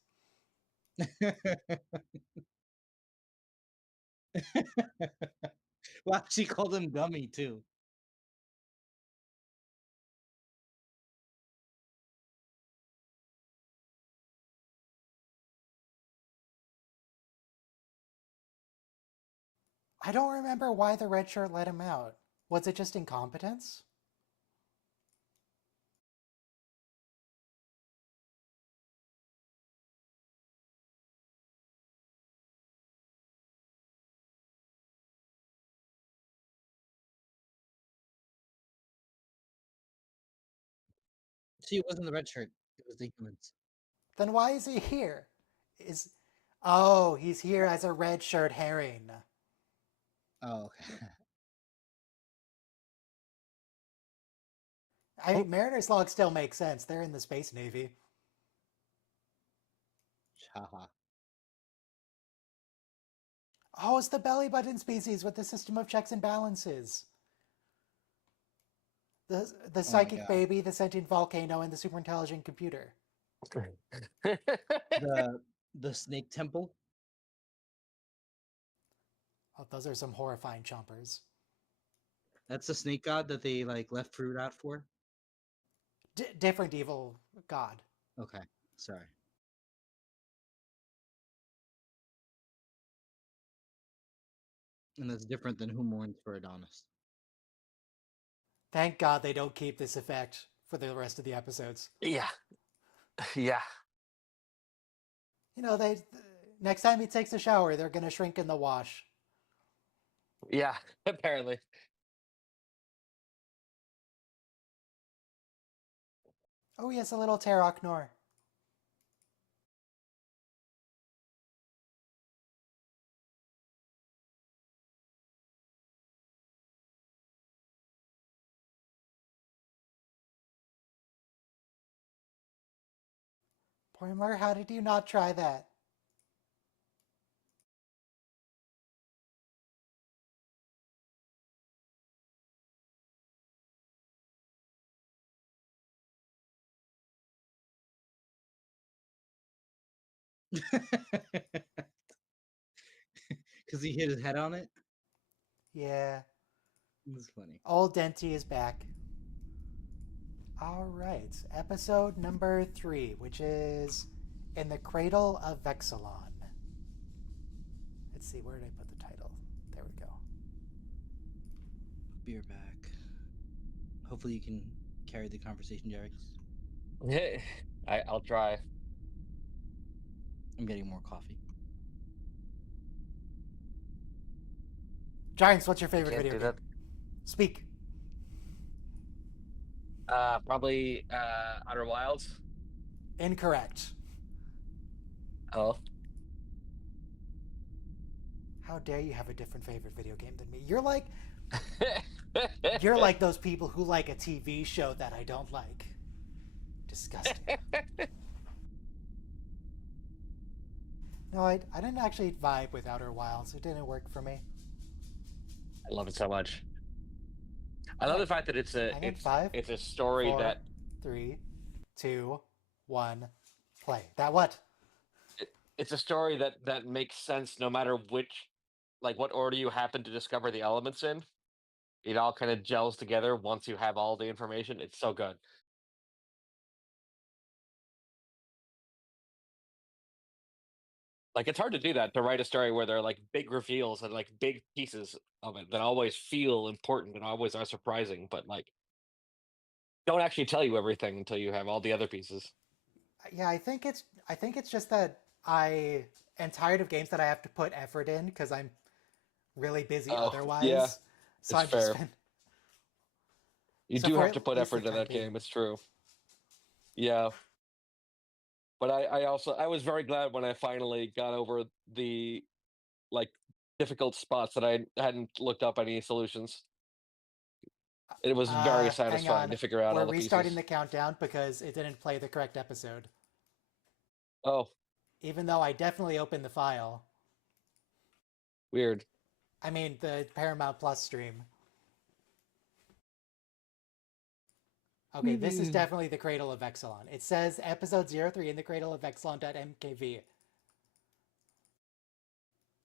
Well, she called him gummy too. I don't remember why the red shirt let him out. Was it just incompetence? See, it wasn't the red shirt. It was the humans. Then why is he here? Is Oh, he's here as a red shirt herring. Oh, okay. I mean, Mariner's log still makes sense. They're in the Space Navy. Haha. Oh, it's the belly button species with the system of checks and balances. The Oh my psychic god. baby, the sentient volcano, and the super intelligent computer. The snake temple. Oh, those are some horrifying chompers. That's the snake god that they like left fruit out for. Different evil god. Okay, sorry. And that's different than who mourns for Adonis. Thank God they don't keep this effect for the rest of the episodes. Yeah. Yeah. You know, next time he takes a shower, they're gonna shrink in the wash. Yeah. Apparently. Oh, yes, a little Tarok Nor. Poimler, how did you not try that? Because he hit his head on it. Yeah. It's funny. Old Denty is back. All right, episode number 3, which is In the Cradle of Vexilon. Let's see, where did I put the title? There we go. Be right back. Hopefully you can carry the conversation, Jerry. I'll try. I'm getting more coffee. Giants, what's your favorite Can't video do game? that. Speak. Probably Outer Wilds. Incorrect. Oh. How dare you have a different favorite video game than me? You're like those people who like a TV show that I don't like. Disgusting. No, I didn't actually vibe with Outer Wilds. It didn't work for me. I love it so much. I love the fact that it's a it's a story 4, that 3, 2, 1, play. That what? it's a story that makes sense no matter which, like, what order you happen to discover the elements in. It all kind of gels together once you have all the information. It's so good. Like, it's hard to do that, to write a story where there are like big reveals and like big pieces of it that always feel important and always are surprising, but like don't actually tell you everything until you have all the other pieces. Yeah, I think it's just that I am tired of games that I have to put effort in because I'm really busy Oh, yeah, otherwise. So it's I've just fair. been You so do for have to at put least the effort into time that being. game. It's true. Yeah. But I was very glad when I finally got over the like difficult spots that I hadn't looked up any solutions. It was very Hang satisfying on. to figure out We're all the restarting pieces. the countdown because it didn't play the correct episode. Oh, Even though I definitely opened the file. weird. I mean, the Paramount Plus stream. Okay, this is definitely the Cradle of Vexilon. It says episode 03 in the Cradle of Vexilon.mkv.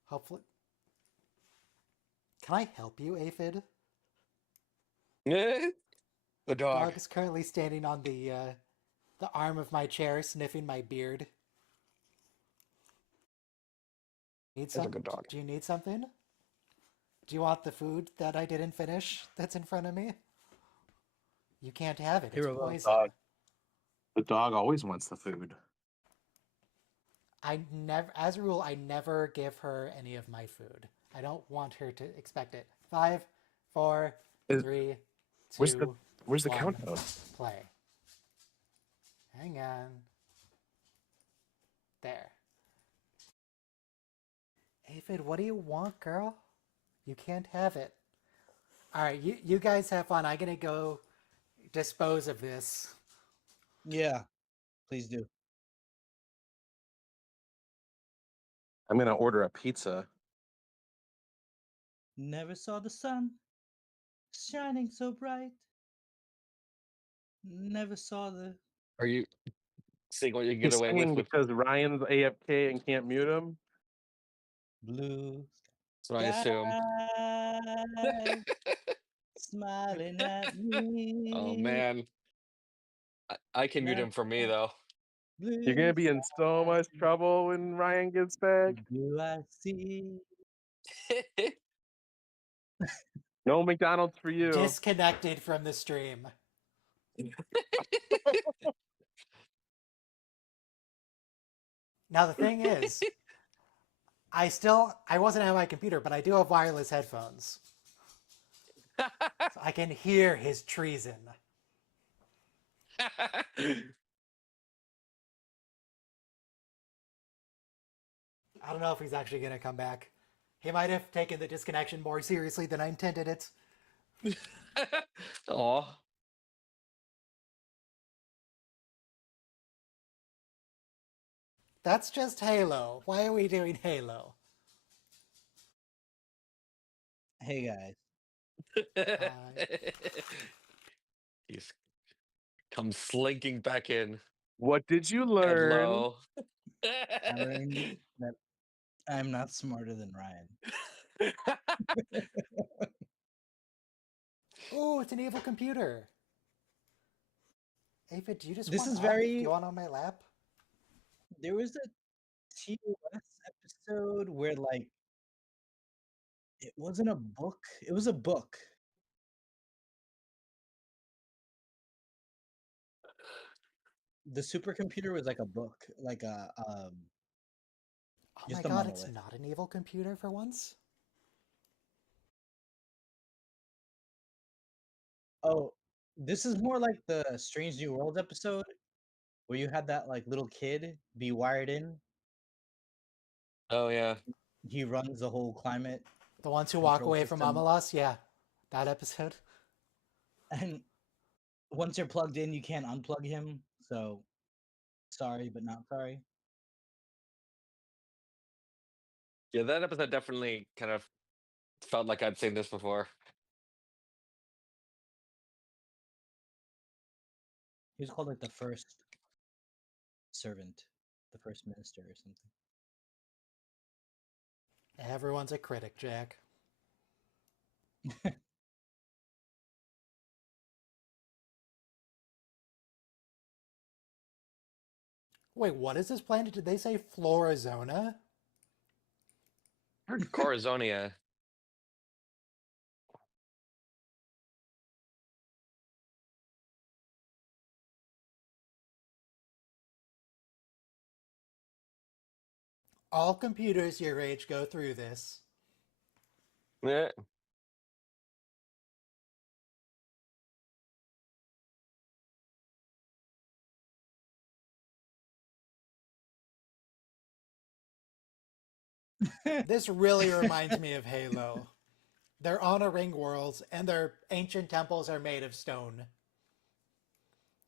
Hopefully. Can I help you, Aphid? The dog. Dog is currently standing on the arm of my chair, sniffing my beard. Need That's a some? good dog. Do you need something? Do you want the food that I didn't finish that's in front of me? You can't have it. It's Hero vote. poison. The dog always wants the food. I never, as a rule, I never give her any of my food. I don't want her to expect it. 5, 4, Is- 3, 2, Where's the 1, countdown? play. Hang on. There. Aphid, what do you want, girl? You can't have it. All right, you guys have fun. I'm gonna go dispose of this. Yeah, please do. I'm gonna order a pizza. Never saw the sun shining so bright. Never saw the Are you seeing what you can get away with? Because Ryan's AFK and can't mute him. blue That's what I assume. sky smiling at me. Oh man, I can mute him for me though. Blue You're gonna be in so much skies trouble when Ryan gets back. do I see? No McDonald's for you. Disconnected from the stream. Now the thing is, I wasn't at my computer, but I do have wireless headphones. So I can hear his treason. I don't know if he's actually going to come back. He might have taken the disconnection more seriously than I intended it. Aw. That's just Halo. Why are we doing Halo? Hey guys, He's come slinking back in. What did you learn? I learned that I'm not smarter than Ryan. Oh, it's an evil computer. Aphid, do you just This want is up? very- Do you want on my lap? There was a TOS episode where like it wasn't a book. It was a book. The supercomputer was like a book, like a Oh just my a god, it's monolith. not an evil computer for once? Oh, this is more like the Strange New Worlds episode where you had that like little kid be wired in. Oh yeah. He runs the whole climate, The ones who walk control away from system. Amalas? Yeah, that episode. and once you're plugged in, you can't unplug him. So sorry, but not sorry. Yeah, that episode definitely kind of felt like I'd seen this before. He was called like the first servant, the first minister or something. Everyone's a critic, Jack. Wait, what is this planet? Did they say Florazona? I heard Corizonia. All computers your age go through this. Yeah. This really reminds me of Halo. They're on a ring world, and their ancient temples are made of stone.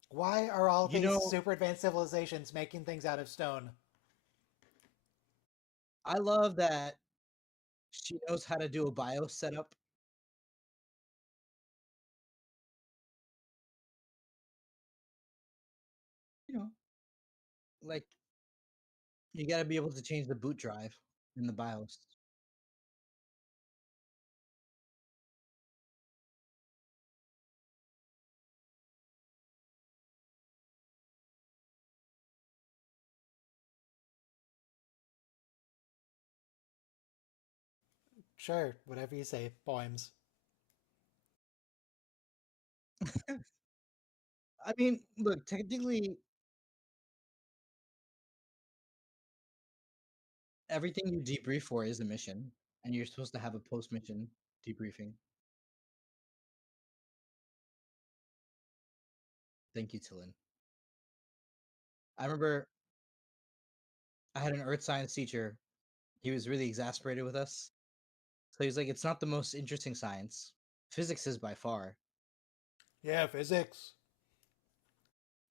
Why are all You these know- super advanced civilizations making things out of stone? I love that she knows how to do a BIOS setup. You know, like you got to be able to change the boot drive in the BIOS. Sure, whatever you say, poems. I mean, look, technically, everything you debrief for is a mission, and you're supposed to have a post-mission debriefing. Thank you, Tillin. I remember I had an earth science teacher. He was really exasperated with us. So he's like, it's not the most interesting science. Physics is by far. Yeah, physics.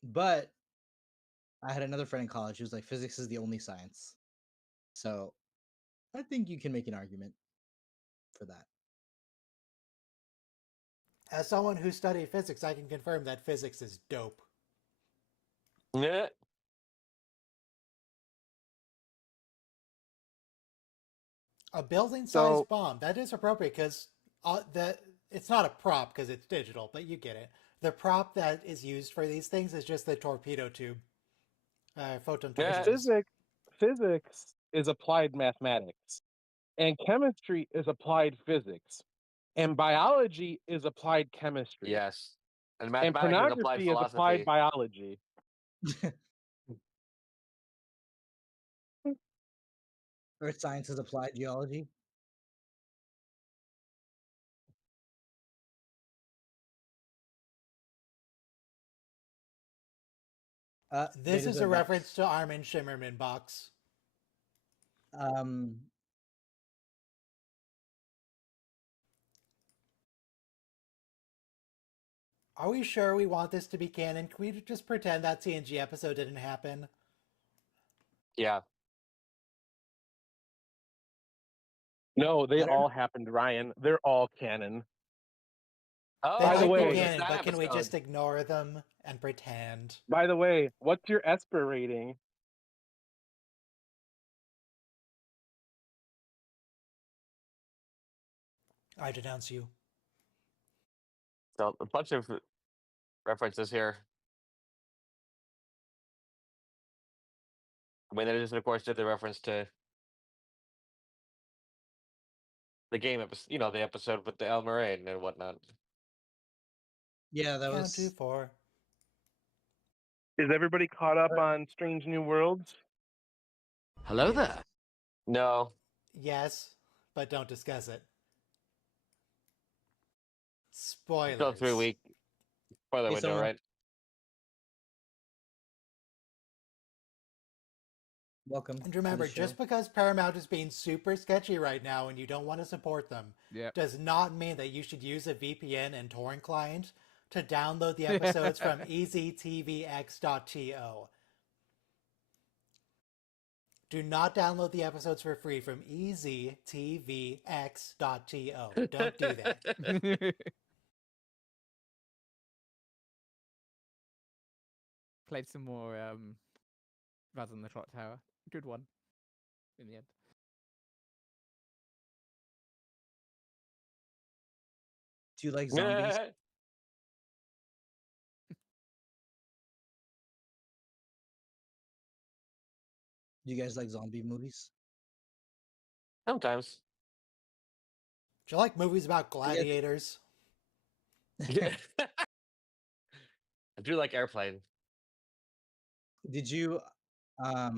But I had another friend in college who was like, physics is the only science. So I think you can make an argument for that. As someone who studied physics, I can confirm that physics is dope. Yeah. A building-sized So- bomb, that is appropriate because it's not a prop because it's digital, but you get it. The prop that is used for these things is just the torpedo tube. Photon Yeah. torpedoes. Physics is applied mathematics, and chemistry is applied physics, and biology is applied chemistry. Yes. And And mathematics is applied pornography is philosophy. applied biology. Earth science is applied geology. This is a Betazoid reference to Armin Shimmerman box. box. Are we sure we want this to be canon? Can we just pretend that TNG episode didn't happen? Yeah. No, they I don't all happened, Ryan. They're all canon. Oh, They By the might way- be it's canon, that but can we episode. just ignore them and pretend? By the way, what's your Esper rating? I denounce you. So a bunch of references here. I mean, they just, of course, did the reference to the game episode, the episode with the El Moraine and whatnot. Yeah, that Count to was 4. Is everybody caught up on Strange New Worlds? Hello there. No. Yes, but don't discuss it. Still Spoilers. 3-week spoiler Hey, window, someone- right? welcome. And to remember, the show. just because Paramount is being super sketchy right now and you don't want to support them, Yep. does not mean that you should use a VPN and torrent client to download the episodes from easytvx.to. Do not download the episodes for free from easytvx.to. Don't do that. Played some more Raz on the Clock Tower. Good one. In the end. Do you like zombies? Do you guys like zombie movies? Sometimes. Do you like movies about gladiators? Yeah. I do like Airplane. Did you are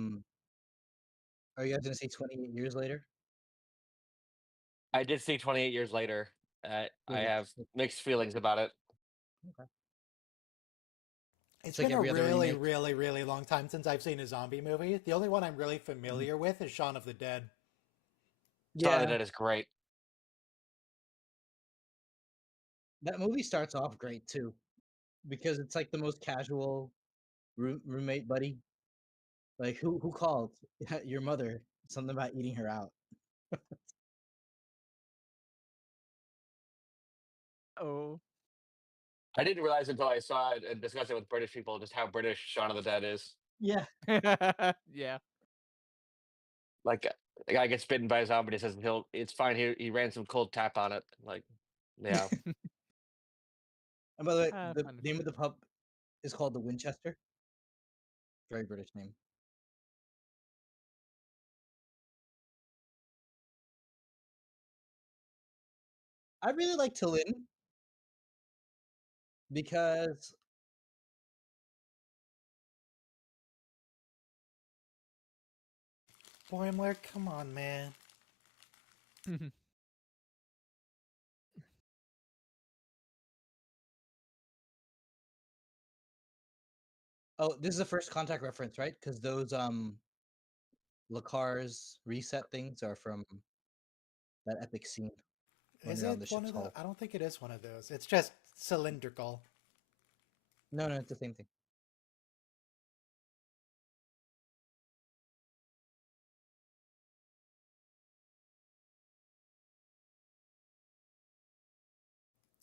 you guys gonna say 28 years later? I did see 28 Years Later. I Wait, have mixed feelings about it. It's like been a every other really, remake. really, really long time since I've seen a zombie movie. The only one I'm really familiar with is Shaun of the Dead. Shaun of the Yeah, Dead is great. that movie starts off great too, because it's like the most casual roommate buddy. Like who called? Your mother. Something about eating her out. Oh. I didn't realize until I saw it and discussed it with British people just how British Shaun of the Dead is. Yeah, Yeah. Like, the guy gets bitten by a zombie and he says it's fine. He ran some cold tap on it. Like, yeah. and by the way, Ah, the kind of name of true. the pub is called the Winchester. Very British name. I really like Tallinn because Boimler, come on, man. oh, this is the first contact reference, right? Because those Lacar's reset things are from that epic scene when Is they're on it the one ship's of the? hull. I don't think it is one of those. It's just cylindrical. No, it's the same thing.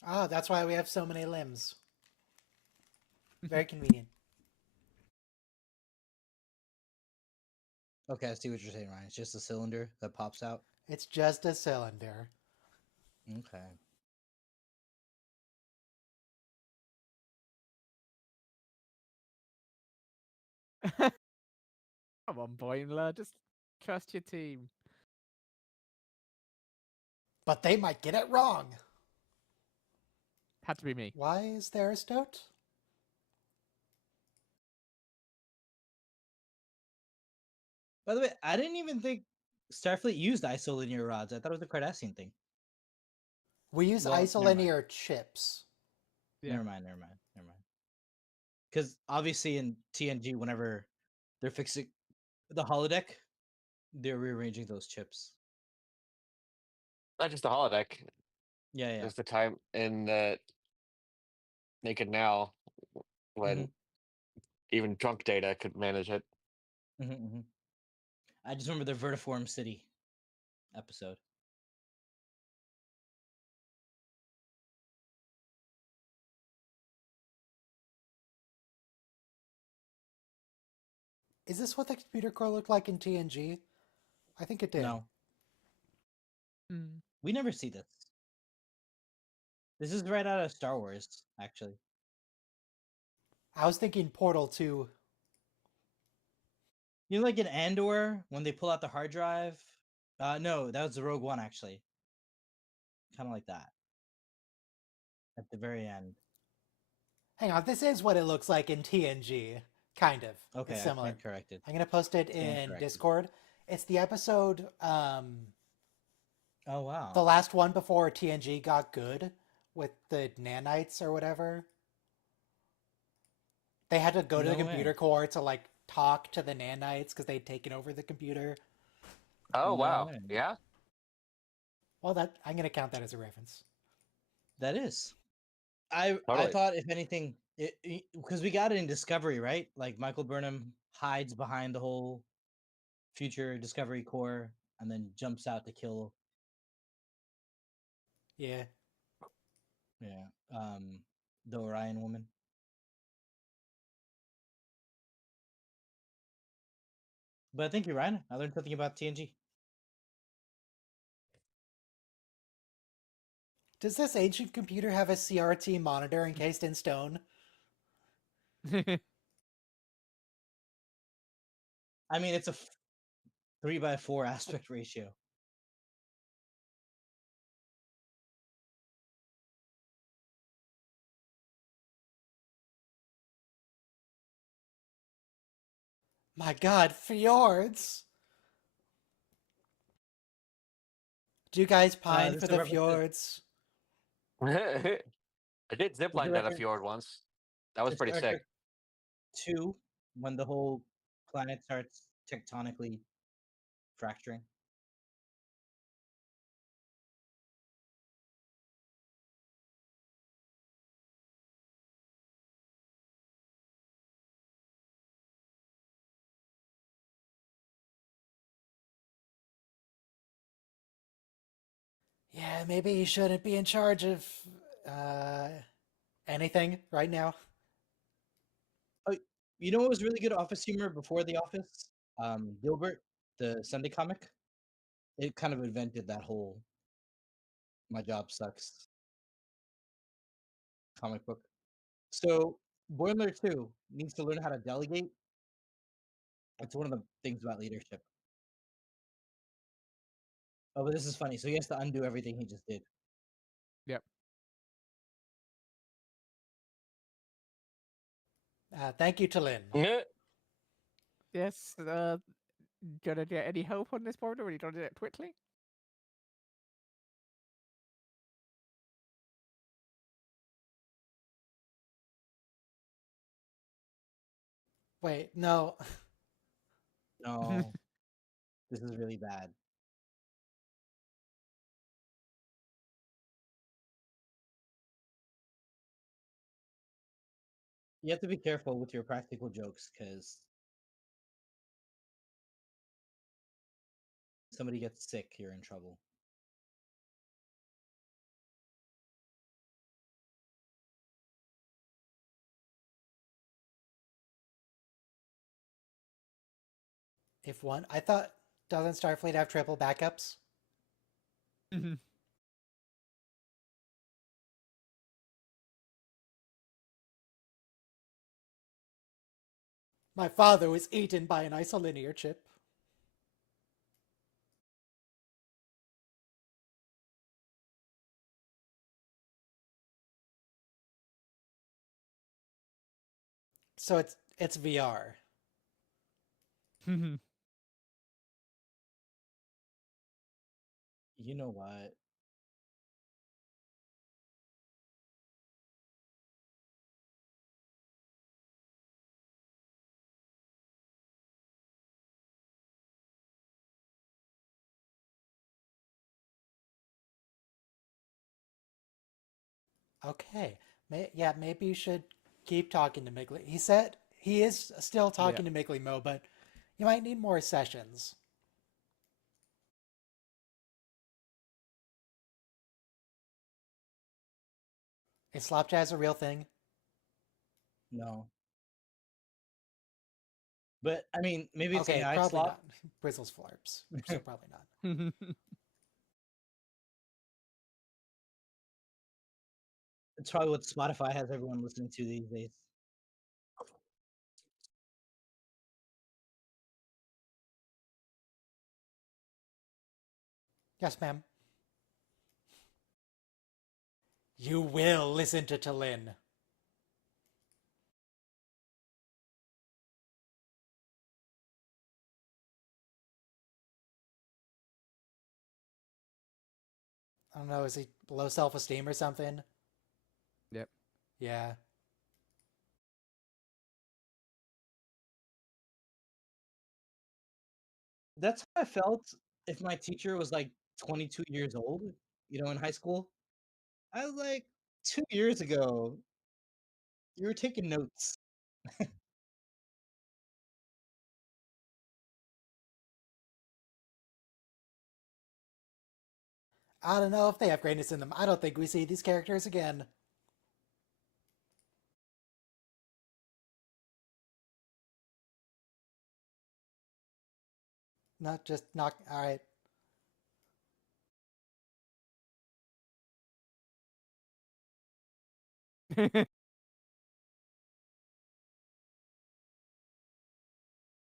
Ah, that's why we have so many limbs. Very convenient. Okay, I see what you're saying, Ryan. It's just a cylinder that pops out. It's just a cylinder. Okay. Come on, Boimler, just trust your team. But they might get it wrong. Had to be me. Why is there a stoat? By the way, I didn't even think Starfleet used isolinear rods. I thought it was a Cardassian thing. We use Well, never mind. isolinear chips. Yeah. Never mind. Because obviously in TNG, whenever they're fixing the holodeck, they're rearranging those chips. Not just the holodeck. Yeah. There's the time in the Naked Now when even drunk data could manage it. I just remember the Vertiform City episode. Is this what the computer core looked like in TNG? I think it did. No, Mm. we never see this. This is right out of Star Wars, actually. I was thinking Portal 2. You know, like in Andor, when they pull out the hard drive? No, that was the Rogue One, actually. Kind of like that. At the very end. Hang on, this is what it looks like in TNG. Kind of. Okay, It's I similar. stand corrected. I'm going to post it Stand in corrected. Discord. It's the episode, Oh, wow. the last one before TNG got good with the nanites or whatever. They had to go to the No computer way. core to like talk to the nanites because they'd taken over the computer. Oh No wow. way. Yeah. Well, that I'm going to count that as a reference. That is. I Totally. thought, if anything, because we got it in Discovery, right? Like Michael Burnham hides behind the whole future Discovery core and then jumps out to kill. Yeah. The Orion woman. But thank you, Ryan. I learned something about TNG. Does this ancient computer have a CRT monitor encased in stone? I mean, it's a 3:4 aspect ratio. My god, fjords! Do you guys pine This for is a the reference to- fjords? I did It's a zipline down a reference- fjord once. That was it's pretty Star sick. Trek 2, when the whole planet starts tectonically fracturing. Yeah, maybe he shouldn't be in charge of anything right now. Oh, you know what was really good office humor before The Office? Gilbert, the Sunday comic. It kind of invented that whole "my job sucks" comic book. So Boiler 2 needs to learn how to delegate. It's one of the things about leadership. Oh, but this is funny. So he has to undo everything he just did. Yep. Thank you to Lynn. Yes. Gonna get any help on this board, or are you gonna do it quickly? Wait, no. No, this is really bad. You have to be careful with your practical jokes, because somebody gets sick, you're in trouble. If one, I thought, doesn't Starfleet have triple backups? My father was eaten by an isolinear chip. So it's VR. You know what? Okay. Yeah, maybe you should keep talking to Migley. He said he is still talking to Migley Mo, but you might need more sessions. Is slop jazz a real thing? No. But I mean, maybe it's Okay, AI probably slop. not. Brizzles flarps, so probably not. It's probably what Spotify has everyone listening to these days. Yes, ma'am. You will listen to Talin. I don't know, is he low self-esteem or something? Yep. Yeah. That's how I felt if my teacher was like 22 years old, in high school. I was like, 2 years ago, you were taking notes. I don't know if they have greatness in them. I don't think we see these characters again. Not just not. All right.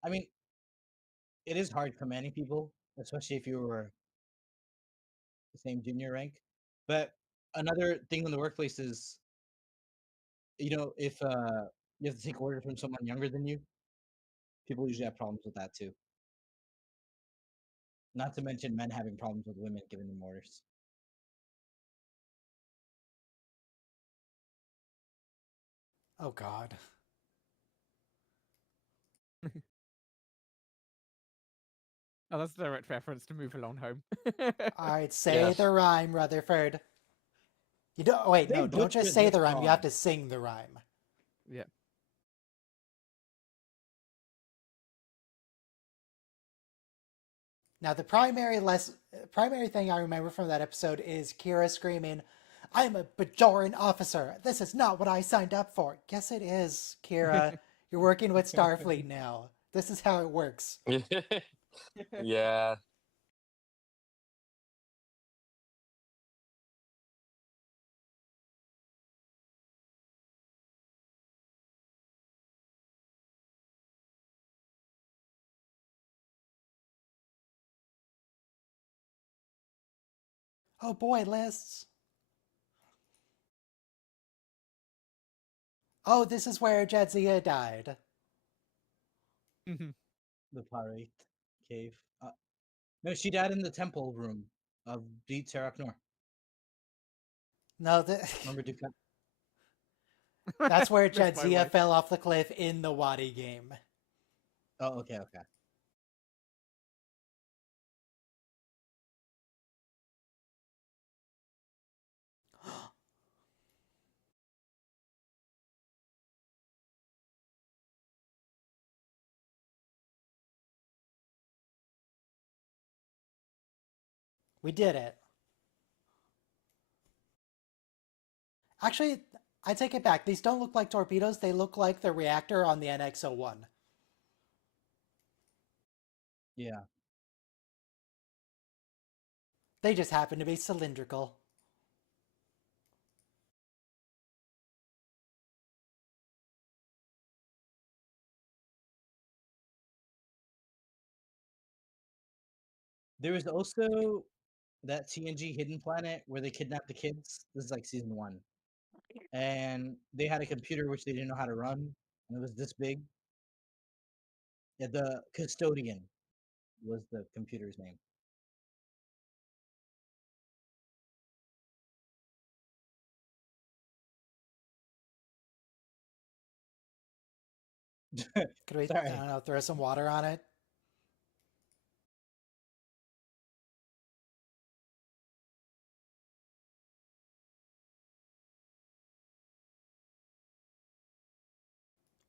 I mean, it is hard commanding people, especially if you were the same junior rank. But another thing in the workplace is, if you have to take orders from someone younger than you, people usually have problems with that too. Not to mention men having problems with women giving them orders. Oh God. Oh, that's a direct reference to Move Along Home. All right, say Yes. the rhyme, Rutherford. You don't. Wait, They no, don't just butchered say this the rhyme. You have song. to sing the rhyme. Yeah. Now, the primary thing I remember from that episode is Kira screaming, "I'm a Bajoran officer. This is not what I signed up for." Yes, it is, Kira. You're working with Starfleet now. This is how it works. Yeah. Oh boy, lists. Oh, this is where Jadzia died. The pirate cave. No, she died in the temple room of Deet Teraknor. No, Remember Dukat? that's where Missed my Jadzia way. fell off the cliff in the Wadi game. Oh, okay, okay. We did it. Actually, I take it back. These don't look like torpedoes. They look like the reactor on the NX-01. Yeah. They just happen to be cylindrical. There was also that TNG hidden planet where they kidnapped the kids. This is like season 1. And they had a computer which they didn't know how to run, and it was this big. Yeah, the custodian was the computer's name. Could we, I Sorry. don't know, throw some water on it?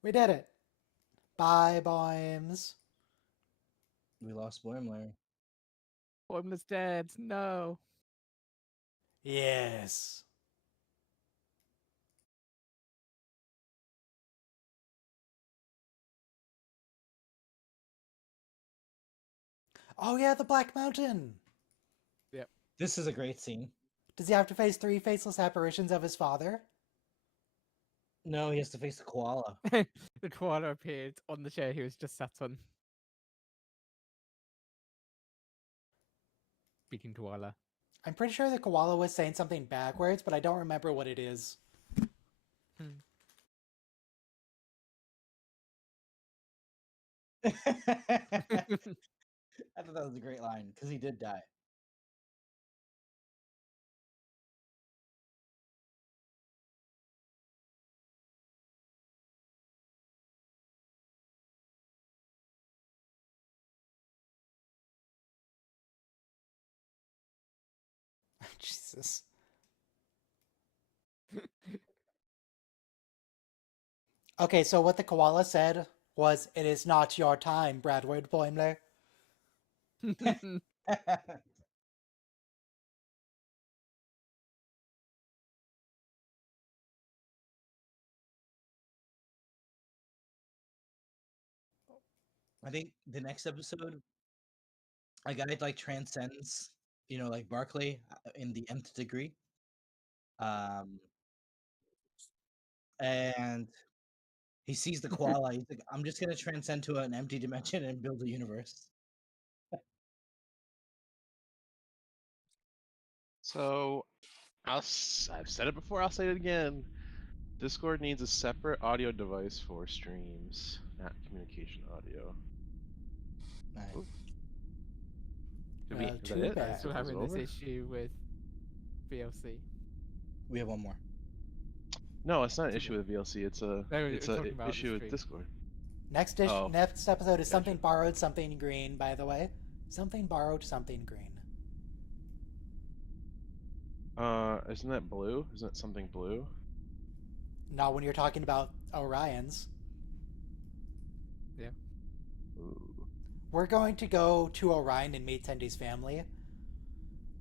We did it. Bye, Boims. We lost Boimler. Boimler's dead. No. Yes. Oh yeah, the Black Mountain. This is a great scene. Does he have to face 3 faceless apparitions of his father? No, he has to face the koala. The koala appeared on the chair he was just sat on. Speaking koala. I'm pretty sure the koala was saying something backwards, but I don't remember what it is. I thought that was a great line because he did die. Jesus. Okay, so what the koala said was, "It is not your time, Bradward Boimler." I think the next episode, a guy like transcends, like Barclay in the nth degree. And he sees the koala. He's like, I'm just gonna transcend to an empty dimension and build a universe. So, I've said it before. I'll say it again. Discord needs a separate audio device for streams, not communication audio. Nice. Ooh. Is that Too it? bad. Still Is it having this over? issue with VLC. We have one more. No, it's not an issue with VLC. It's a we're talking about the issue with stream. Discord. Next Oh. next episode is Gotcha. something borrowed, something green, by the way. Something borrowed, something green. Isn't that blue? Isn't it something blue? Not when you're talking about Orions. Yeah. Ooh. We're going to go to Orion and meet Tendy's family.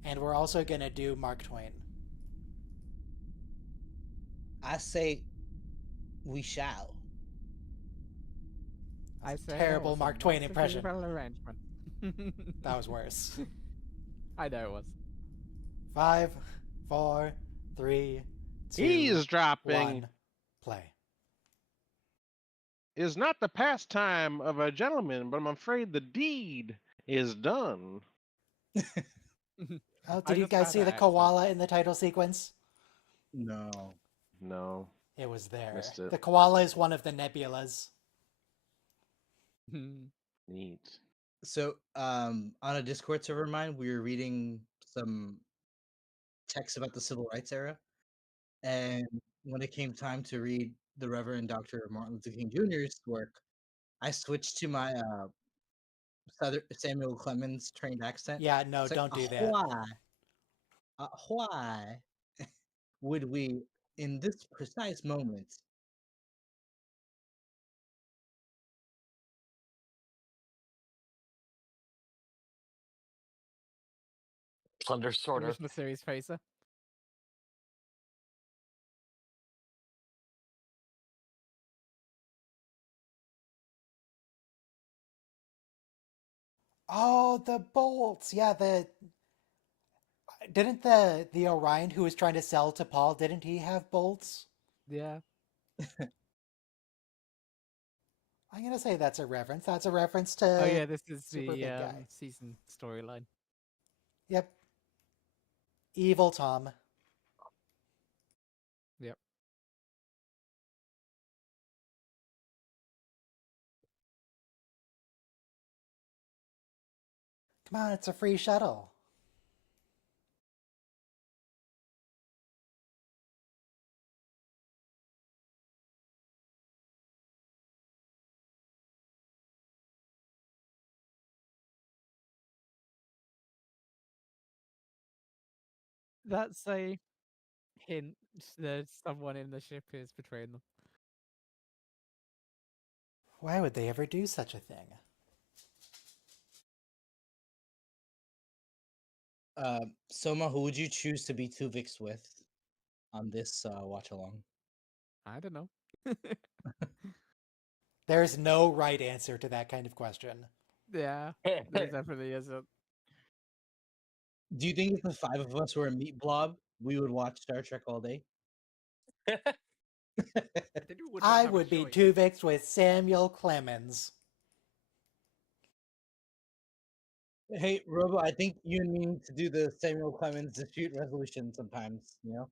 And we're also going to do Mark Twain. I say we shall. I That's a say terrible also, Mark Twain that's a impression. beautiful arrangement. That was worse. I know it was. 5, 4, 3, 2, Eavesdropping 1, play. is not the pastime of a gentleman, but I'm afraid the deed is done. Oh, I did you just guys had see the that accent. koala in the title sequence? No. No. It was there. Missed it. The koala is one of the nebulas. Neat. So, on a Discord server of mine, we were reading some texts about the civil rights era, and when it came time to read the Reverend Dr. Martin Luther King Jr.'s work, I switched to my Samuel Clemens trained accent. Yeah, no, It's like, don't do that. why would we, in this precise moment, Plunder sorter. Original series phaser. Oh, the bolts. Yeah, didn't the Orion who was trying to sell to Paul, didn't he have bolts? Yeah. I'm gonna say that's a reference. That's a reference to Oh yeah, this is Super the Big Guy. season storyline. Yep. Evil Tom. Yep. Come on, it's a free shuttle. That's a hint that someone in the ship is betraying them. Why would they ever do such a thing? Soma, who would you choose to be Twovix with on this watch along? I don't know. There's no right answer to that kind of question. Yeah, there definitely isn't. Do you think if the five of us were a meat blob, we would watch Star Trek all day? I think we would not I have a would be choice. Tuvix with Samuel Clemens. Hey, Robo, I think you and me need to do the Samuel Clemens dispute resolution sometimes, you know?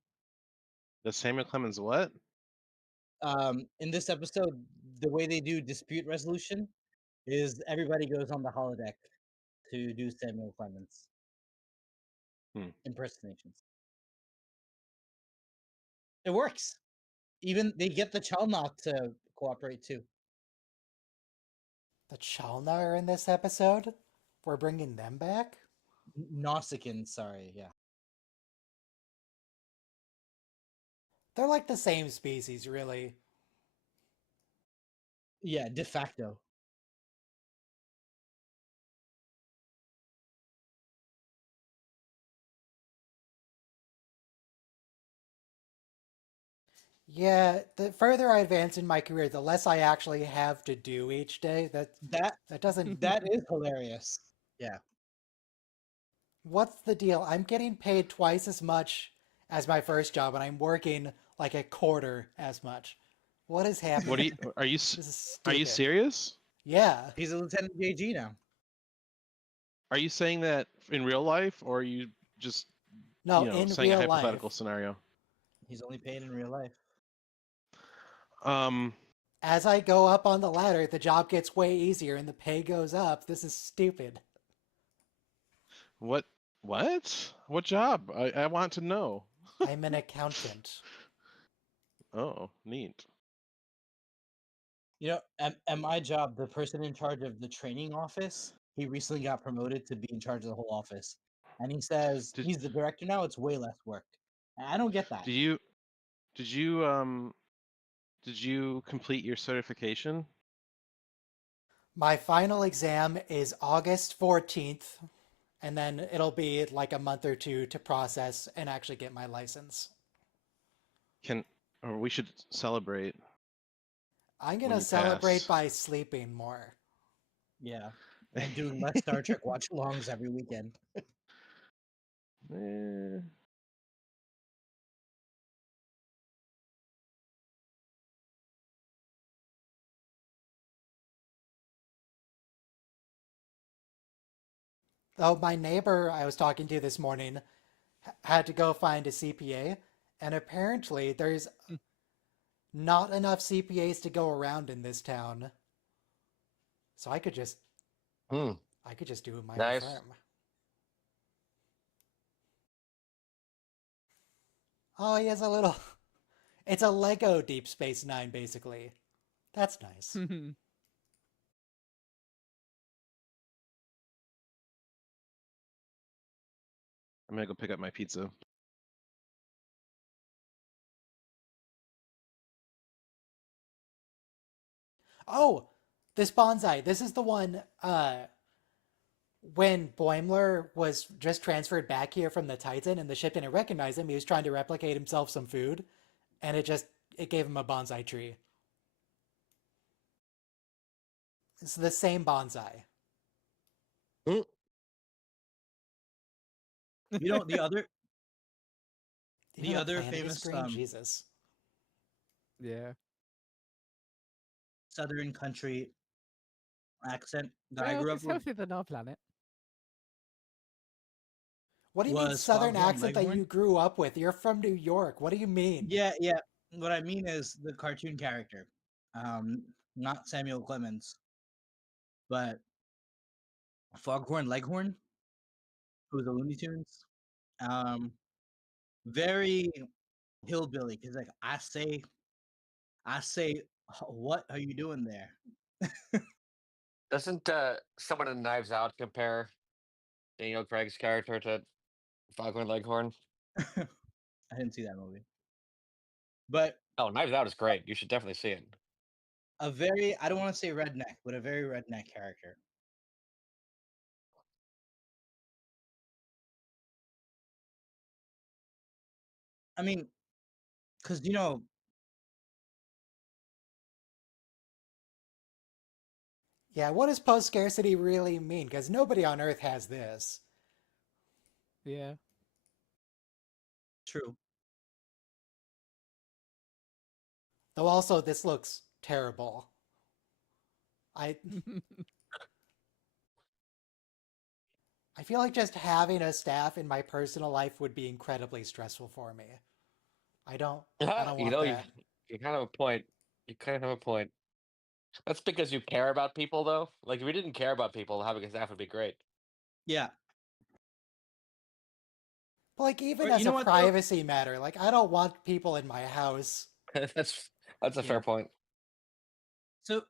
The Samuel Clemens what? In this episode, the way they do dispute resolution is everybody goes on the holodeck to do Samuel Clemens impersonations. It works. Even they get the Chalnok to cooperate too. The Chalna are in this episode? We're bringing them back? Nausicaan, sorry, yeah. They're like the same species, really. Yeah, de facto. Yeah, the further I advance in my career, the less I actually have to do each day. That doesn't... That is hilarious. Yeah. What's the deal? I'm getting paid twice as much as my first job, and I'm working like a quarter as much. What is happening? What are you This is are you stupid. serious? Yeah. He's a Lieutenant JG now. Are you saying that in real life, or are you just No, you know in saying a real hypothetical life. scenario? He's only paid in real life. As I go up on the ladder, the job gets way easier and the pay goes up. This is stupid. What job? I want to know. I'm an accountant. Oh, neat. You know, at my job, the person in charge of the training office, he recently got promoted to be in charge of the whole office. And he says he's the director now, it's way less work. And I don't get that. Did you complete your certification? My final exam is August 14th, and then it'll be like a month or two to process and actually get my license. Or we should celebrate. I'm when gonna you celebrate pass. by sleeping more. Yeah. And doing less Star Trek watch alongs every weekend. Eh. Oh, my neighbor I was talking to this morning had to go find a CPA, and apparently there's not enough CPAs to go around in this town. So I could just Hmm. do my own Nice. firm. Oh, he has a little... It's a Lego Deep Space Nine, basically. That's nice. I'm gonna go pick up my pizza. Oh, this bonsai. This is the one when Boimler was just transferred back here from the Titan and the ship didn't recognize him. He was trying to replicate himself some food, and it gave him a bonsai tree. It's the same bonsai. You know, the other Even a planet is famous green? Jesus. Yeah. southern country accent that I Well, grew up it's with healthier than our planet. What do you mean was southern Foghorn accent that Leghorn. you grew up with? You're from New York. What do you mean? Yeah. What I mean is the cartoon character, not Samuel Clemens, but Foghorn Leghorn, who's a Looney Tunes. Very hillbilly. He's like, I say, what are you doing there? Doesn't someone in Knives Out compare Daniel Craig's character to Foghorn Leghorn? I didn't see that movie, but Oh, Knives Out is great. You should definitely see it. a very, I don't want to say redneck, but a very redneck character. I mean, because Yeah, what does post-scarcity really mean? Because nobody on Earth has this. Yeah. true. Though also, this looks terrible. I feel like just having a staff in my personal life would be incredibly stressful for me. I don't You want know, that. you kind of have a point. You kind of have a point. That's because you care about people, though. Like, if we didn't care about people, having a staff would be great. Yeah. But like, even Or, as you know a what, though? privacy matter, like, I don't want people in my house. that's a Yeah. fair point. So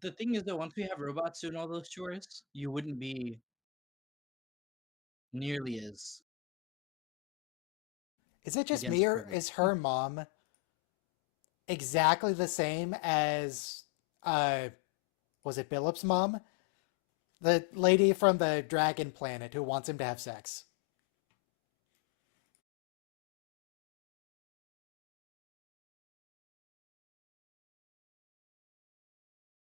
the thing is that once we have robots doing all those chores, you wouldn't be nearly as Is it just against me, or privilege. is her mom exactly the same as, was it Philip's mom? The lady from the dragon planet who wants him to have sex.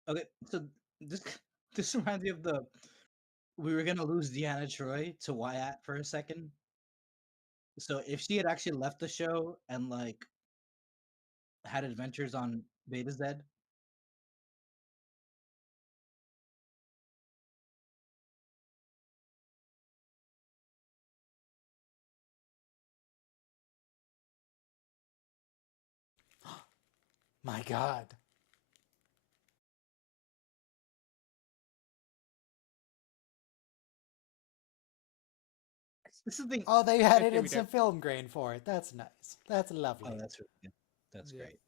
Okay, so this this reminds me of we were gonna lose Deanna Troy to Wyatt for a second. So if she had actually left the show and like had adventures on Beta Z, My God. this is the thing. Oh, they had it Okay, in we some don't. film grain for it. That's nice. That's lovely. Oh, that's really good. That's Yeah. great.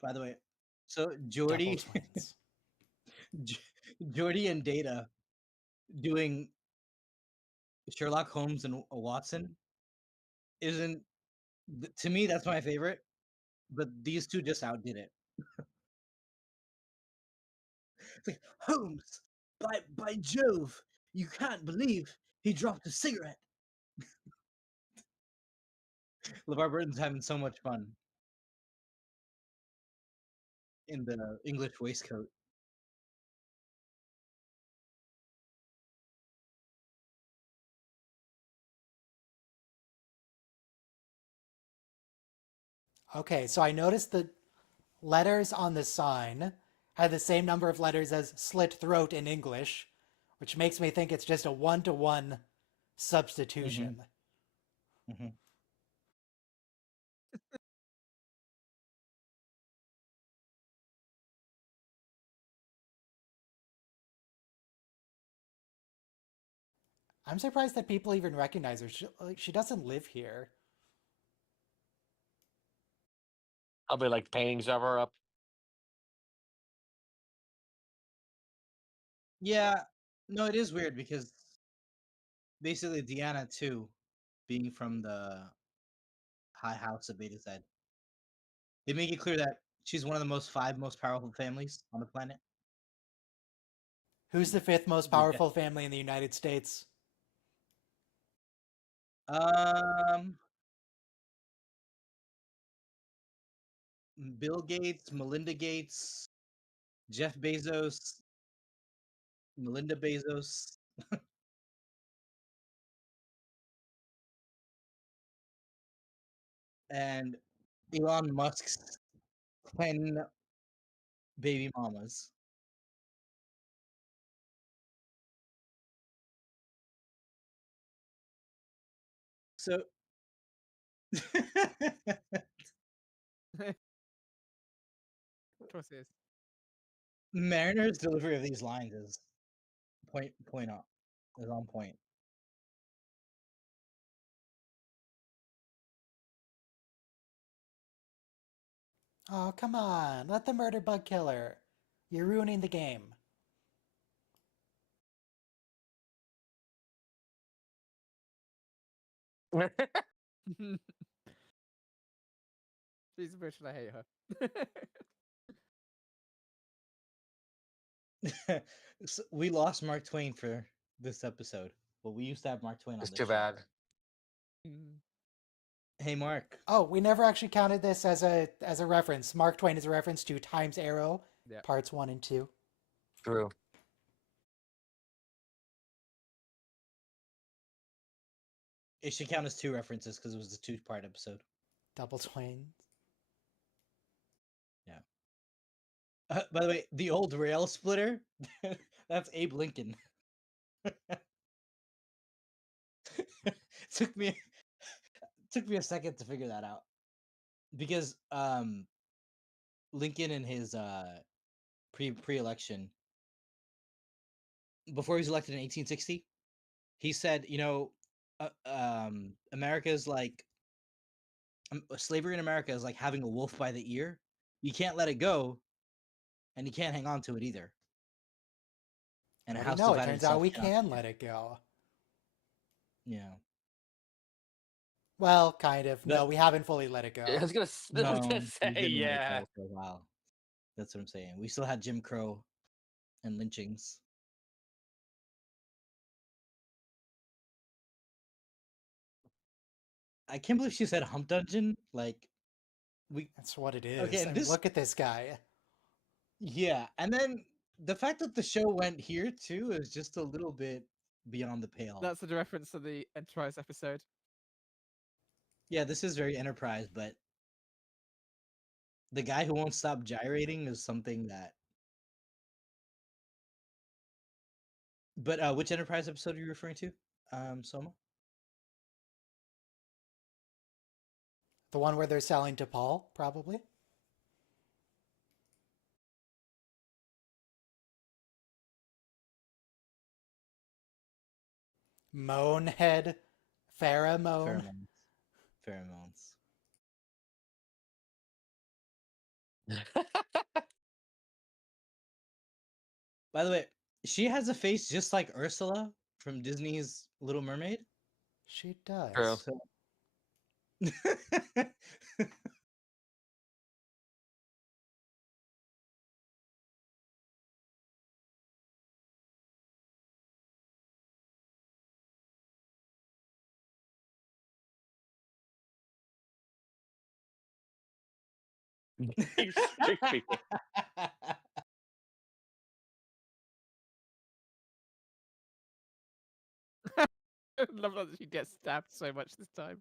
By the way, so Double Jordy, twins. Jordy and Data doing Sherlock Holmes and Watson isn't to me that's my favorite, but these two just outdid it. It's like Holmes, by Jove, you can't believe he dropped a cigarette. LeVar Burton's having so much fun in the English waistcoat. Okay, so I noticed the letters on the sign had the same number of letters as slit throat in English, which makes me think it's just a one-to-one substitution. Mm-hmm. I'm surprised that people even recognize her. She doesn't live here. Probably like paintings of her up. Yeah, no, it is weird because basically Deanna too, being from the High House of Betazoid, they make it clear that she's one of the five most powerful families on the planet. Who's the fifth most Yeah. powerful family in the United States? Bill Gates, Melinda Gates, Jeff Bezos, Melinda Bezos, and Elon Musk's 10 baby mamas. So Choice is. Mariner's delivery of these lines is point on, is on point. Oh, come on. Let the murder bug kill her. You're ruining the game. She's a bitch and I hate her. So we lost Mark Twain for this episode, but we used to have Mark Twain on It's the too show. bad. Hey, Mark. Oh, we never actually counted this as a reference. Mark Twain is a reference to Time's Arrow, Yeah. parts 1 and 2. True. It should count as 2 references because it was a 2-part episode. Double Twain. Yeah. By the way, the old rail splitter, that's Abe Lincoln. took me a second to figure that out because Lincoln in his pre-election, before he was elected in 1860, he said, America's like slavery in America is like having a wolf by the ear. You can't let it go, and you can't hang on to it either. And a What do you house know? It divided turns out itself we cannot can stand. let it go. Yeah. Well, kind of. But- No, we haven't fully let it go. I was gonna No, we say, didn't let it yeah. go for a while. That's what I'm saying. We still had Jim Crow and lynchings. I can't believe she said hump dungeon. Like, That's what it is. Okay, I mean, this- look at this guy. yeah, and then the fact that the show went here too is just a little bit beyond the pale. That's a reference to the Enterprise episode. Yeah, this is very Enterprise, but the guy who won't stop gyrating is something that. But which Enterprise episode are you referring to, Soma? The one where they're selling to Paul, probably. Moanhead. Pheromone. Pheromones. By the way, she has a face just like Ursula from Disney's Little Mermaid. She does. True. So... You sick people. I love that she gets stabbed so much this time.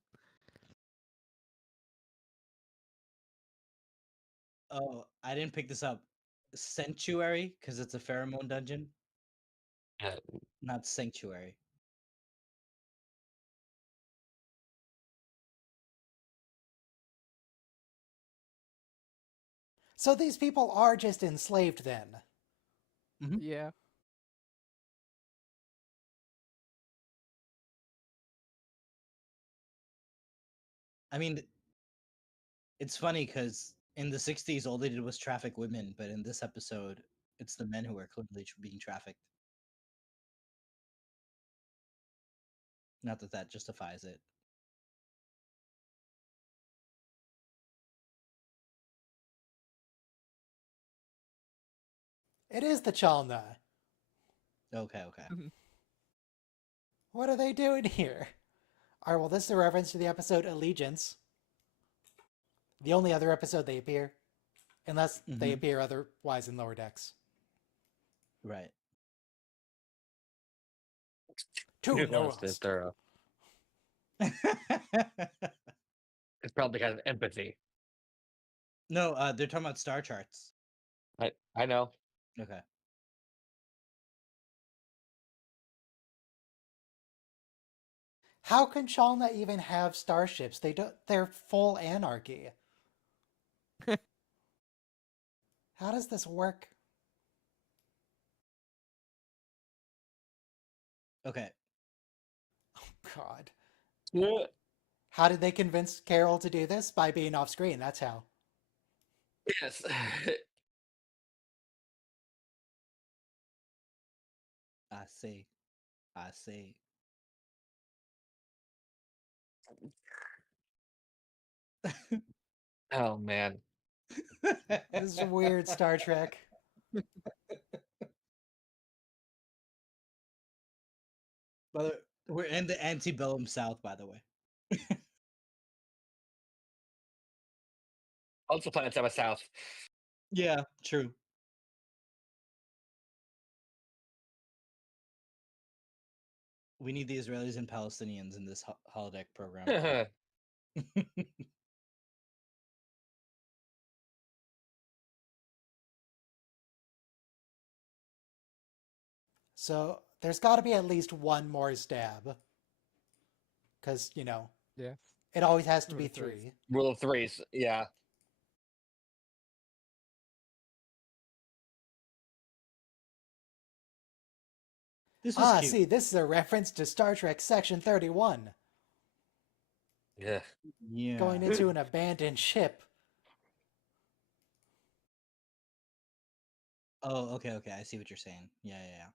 Oh, I didn't pick this up. Sanctuary, because it's a pheromone dungeon. Yeah. Not sanctuary. So these people are just enslaved then. Yeah. I mean, it's funny because in the 60s, all they did was traffic women, but in this episode, it's the men who are clearly being trafficked. Not that that justifies it. It is the Chalna. Okay. What are they doing here? Alright, well, this is a reference to the episode Allegiance. The only other episode they appear. Unless they appear otherwise in Lower Decks. Right. Two Who wants to Noahs. thorough? It's probably got an empathy. No, they're talking about star charts. I know. Okay. How can Chalna even have starships? They're full anarchy. How does this work? Okay. Oh, God. Yeah. How did they convince Carol to do this? By being off screen, that's how. Yes. I see. Oh man. This is weird, Star Trek. But we're in the antebellum South, by the way. Also planets have a south. Yeah, true. We need the Israelis and Palestinians in this holodeck program. So there's got to be at least one more stab. Because, you know, Yeah. it always has to Rule be of threes. 3. Rule of threes. Yeah. This was cute. See, this is a reference to Star Trek Section 31. Yeah. Yeah. Going into an abandoned ship. Oh, okay. I see what you're saying. Yeah.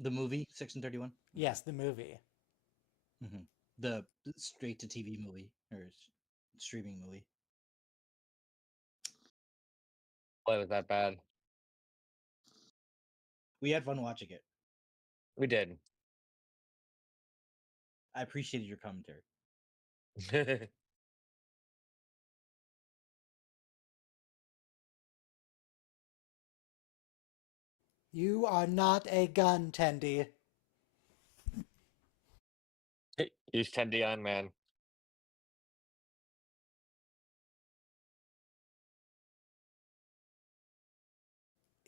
The movie, Section 31? Yes, the movie. The straight to TV movie or streaming movie. Play was that bad. We had fun watching it. We did. I appreciated your commentary. You are not a gun, Tendi. Use 10D on man.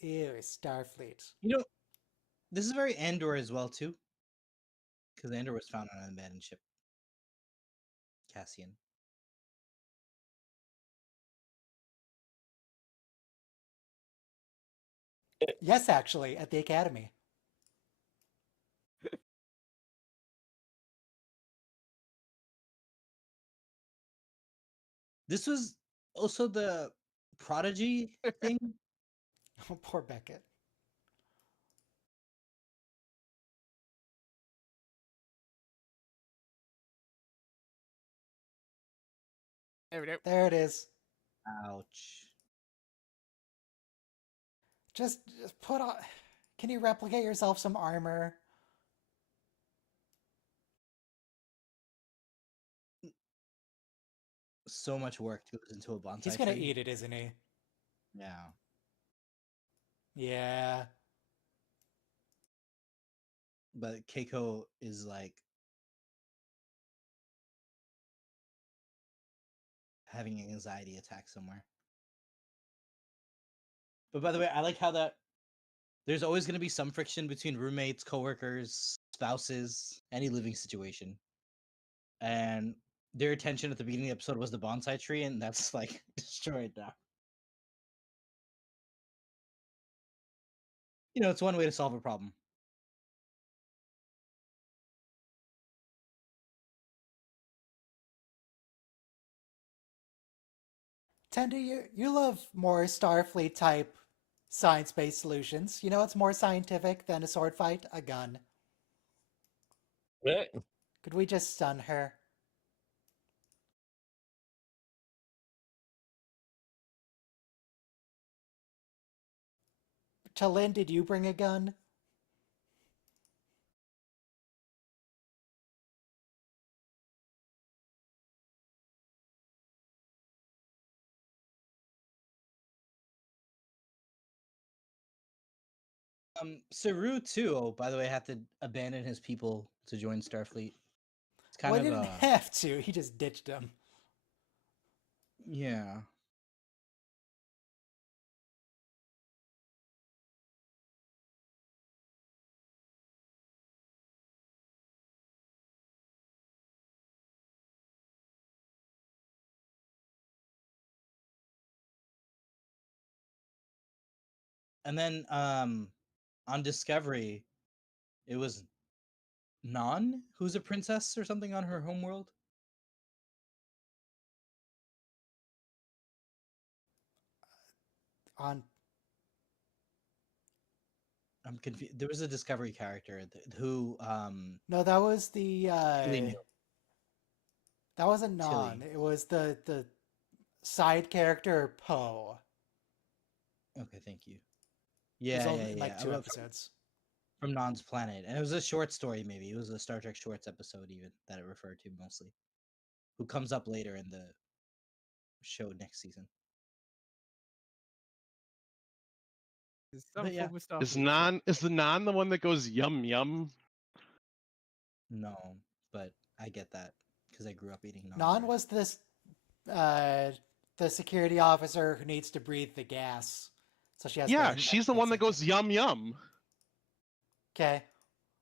Ew, Starfleet. You know, this is very Andor as well too, because Andor was found on an abandoned ship. Cassian. Yes, actually, at the Academy. This was also the Prodigy thing. Oh, poor Beckett. There we go. There it is. Ouch. Just put on... Can you replicate yourself some armor? So much work goes into a bonsai He's gonna tree. eat it, isn't he? Yeah. Yeah. But Keiko is like having an anxiety attack somewhere. But by the way, I like how that there's always going to be some friction between roommates, coworkers, spouses, any living situation. And their attention at the beginning of the episode was the bonsai tree, and that's like destroyed now. it's one way to solve a problem. Tender, you love more Starfleet type science-based solutions. You know what's more scientific than a sword fight? A gun. Yeah. Could we just stun her? Talin, did you bring a gun? Saru too. Oh, by the way, had to abandon his people to join Starfleet. It's Well, kind he of didn't have to. He just ditched them. yeah. And then on Discovery, it was Non, who's a princess or something on her homeworld. On I'm confused. There was a Discovery character who no, that was the Tilly knew. that wasn't Non. Tilly. It was the side character Poe. Okay, thank you. It was Yeah, only yeah, yeah. like 2 Well, episodes. from Non's planet, and it was a short story. Maybe it was a Star Trek shorts episode, even that it referred to mostly. Who comes up later in the show next season? There's some But yeah. form of Is the non the one that goes yum yum? No, but I get that because I grew up eating Non. Non bread. was this the security officer who needs to breathe the gas. So she has Yeah, to she's the one that goes yum yum. Okay.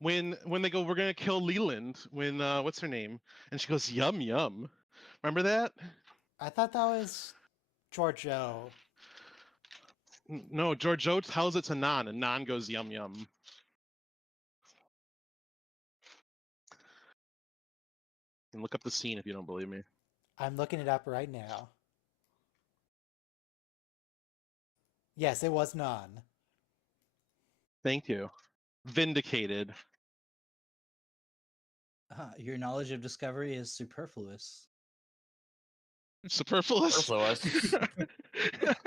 When they go, we're gonna kill Leland. When what's her name? And she goes yum yum. Remember that? I thought that was Giorgio. No, Giorgio tells it to Non, and Non goes yum yum. And look up the scene if you don't believe me. I'm looking it up right now. Yes, it was Non. Thank you. Vindicated. Your knowledge of Discovery is superfluous. Superfluous? Superfluous.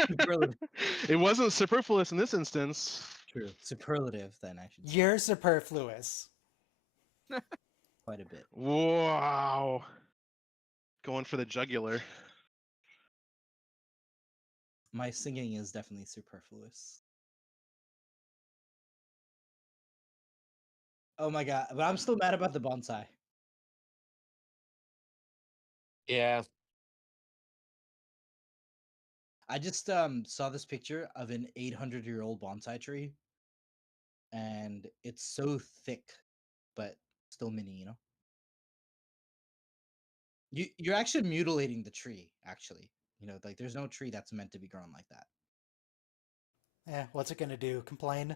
Superlative. It wasn't superfluous in this instance. True. Superlative, then, I should say. You're superfluous. Quite a bit. Wow. Going for the jugular. My singing is definitely superfluous. Oh my god, but I'm still mad about the bonsai. Yeah. I just saw this picture of an 800-year-old bonsai tree, and it's so thick, but still mini. You're actually mutilating the tree. Actually, like there's no tree that's meant to be grown like that. What's it gonna do? Complain?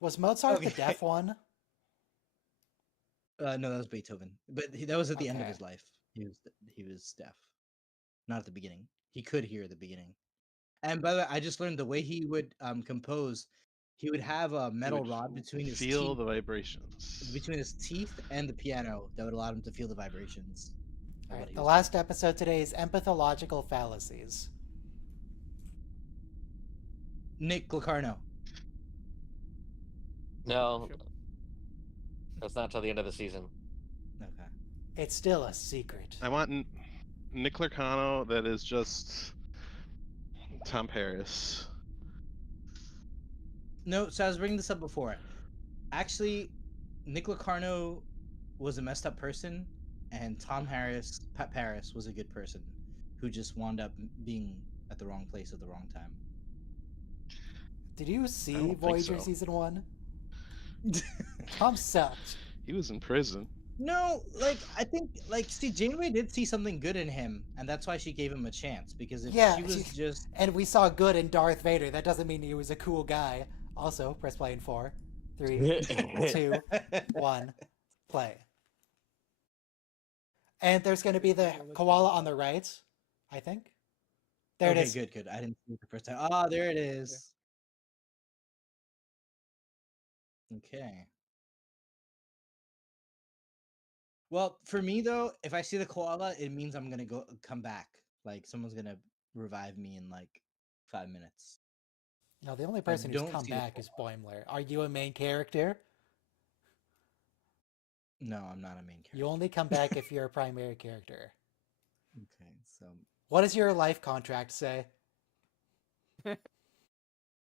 Was Mozart the Okay. deaf one? No, that was Beethoven, but that was at the end of Okay. his life. He was deaf, not at the beginning. He could hear at the beginning. And by the way, I just learned the way he would compose. He would have a metal would rod between his feel teeth, the vibrations. and the piano that would allow him to feel the vibrations. of All what right, he the was last episode today is Empathological Fallacies. doing. Nick Locarno. No, Sure. that's not till the end of the season. Okay. It's still a secret. I want Nick Larcano that is just Tom Paris. No, so I was bringing this up before. Actually, Nick Locarno was a messed up person, and Pat Paris was a good person who just wound up being at the wrong place at the wrong time. Did you see don't think Voyager so. season 1? Tom sucked. He was in prison. No, like I think like see Janeway did see something good in him, and that's why she gave him a chance. Because if Yeah, she was just and we saw good in Darth Vader. That doesn't mean he was a cool guy. Also, press play in 4, 3, 2, 1, play. And there's going to be the koala on the right, I think. There it okay, is. good. I didn't see it the first time. Ah, there it is. Okay. Well, for me though, if I see the koala, it means I'm gonna come back. Like someone's gonna revive me in like 5 minutes. No, the only If I person who's don't come see the back is Boimler. Are you a main character? No, I'm not a main character. You only come back if you're a primary character. Okay, so What does your life contract say?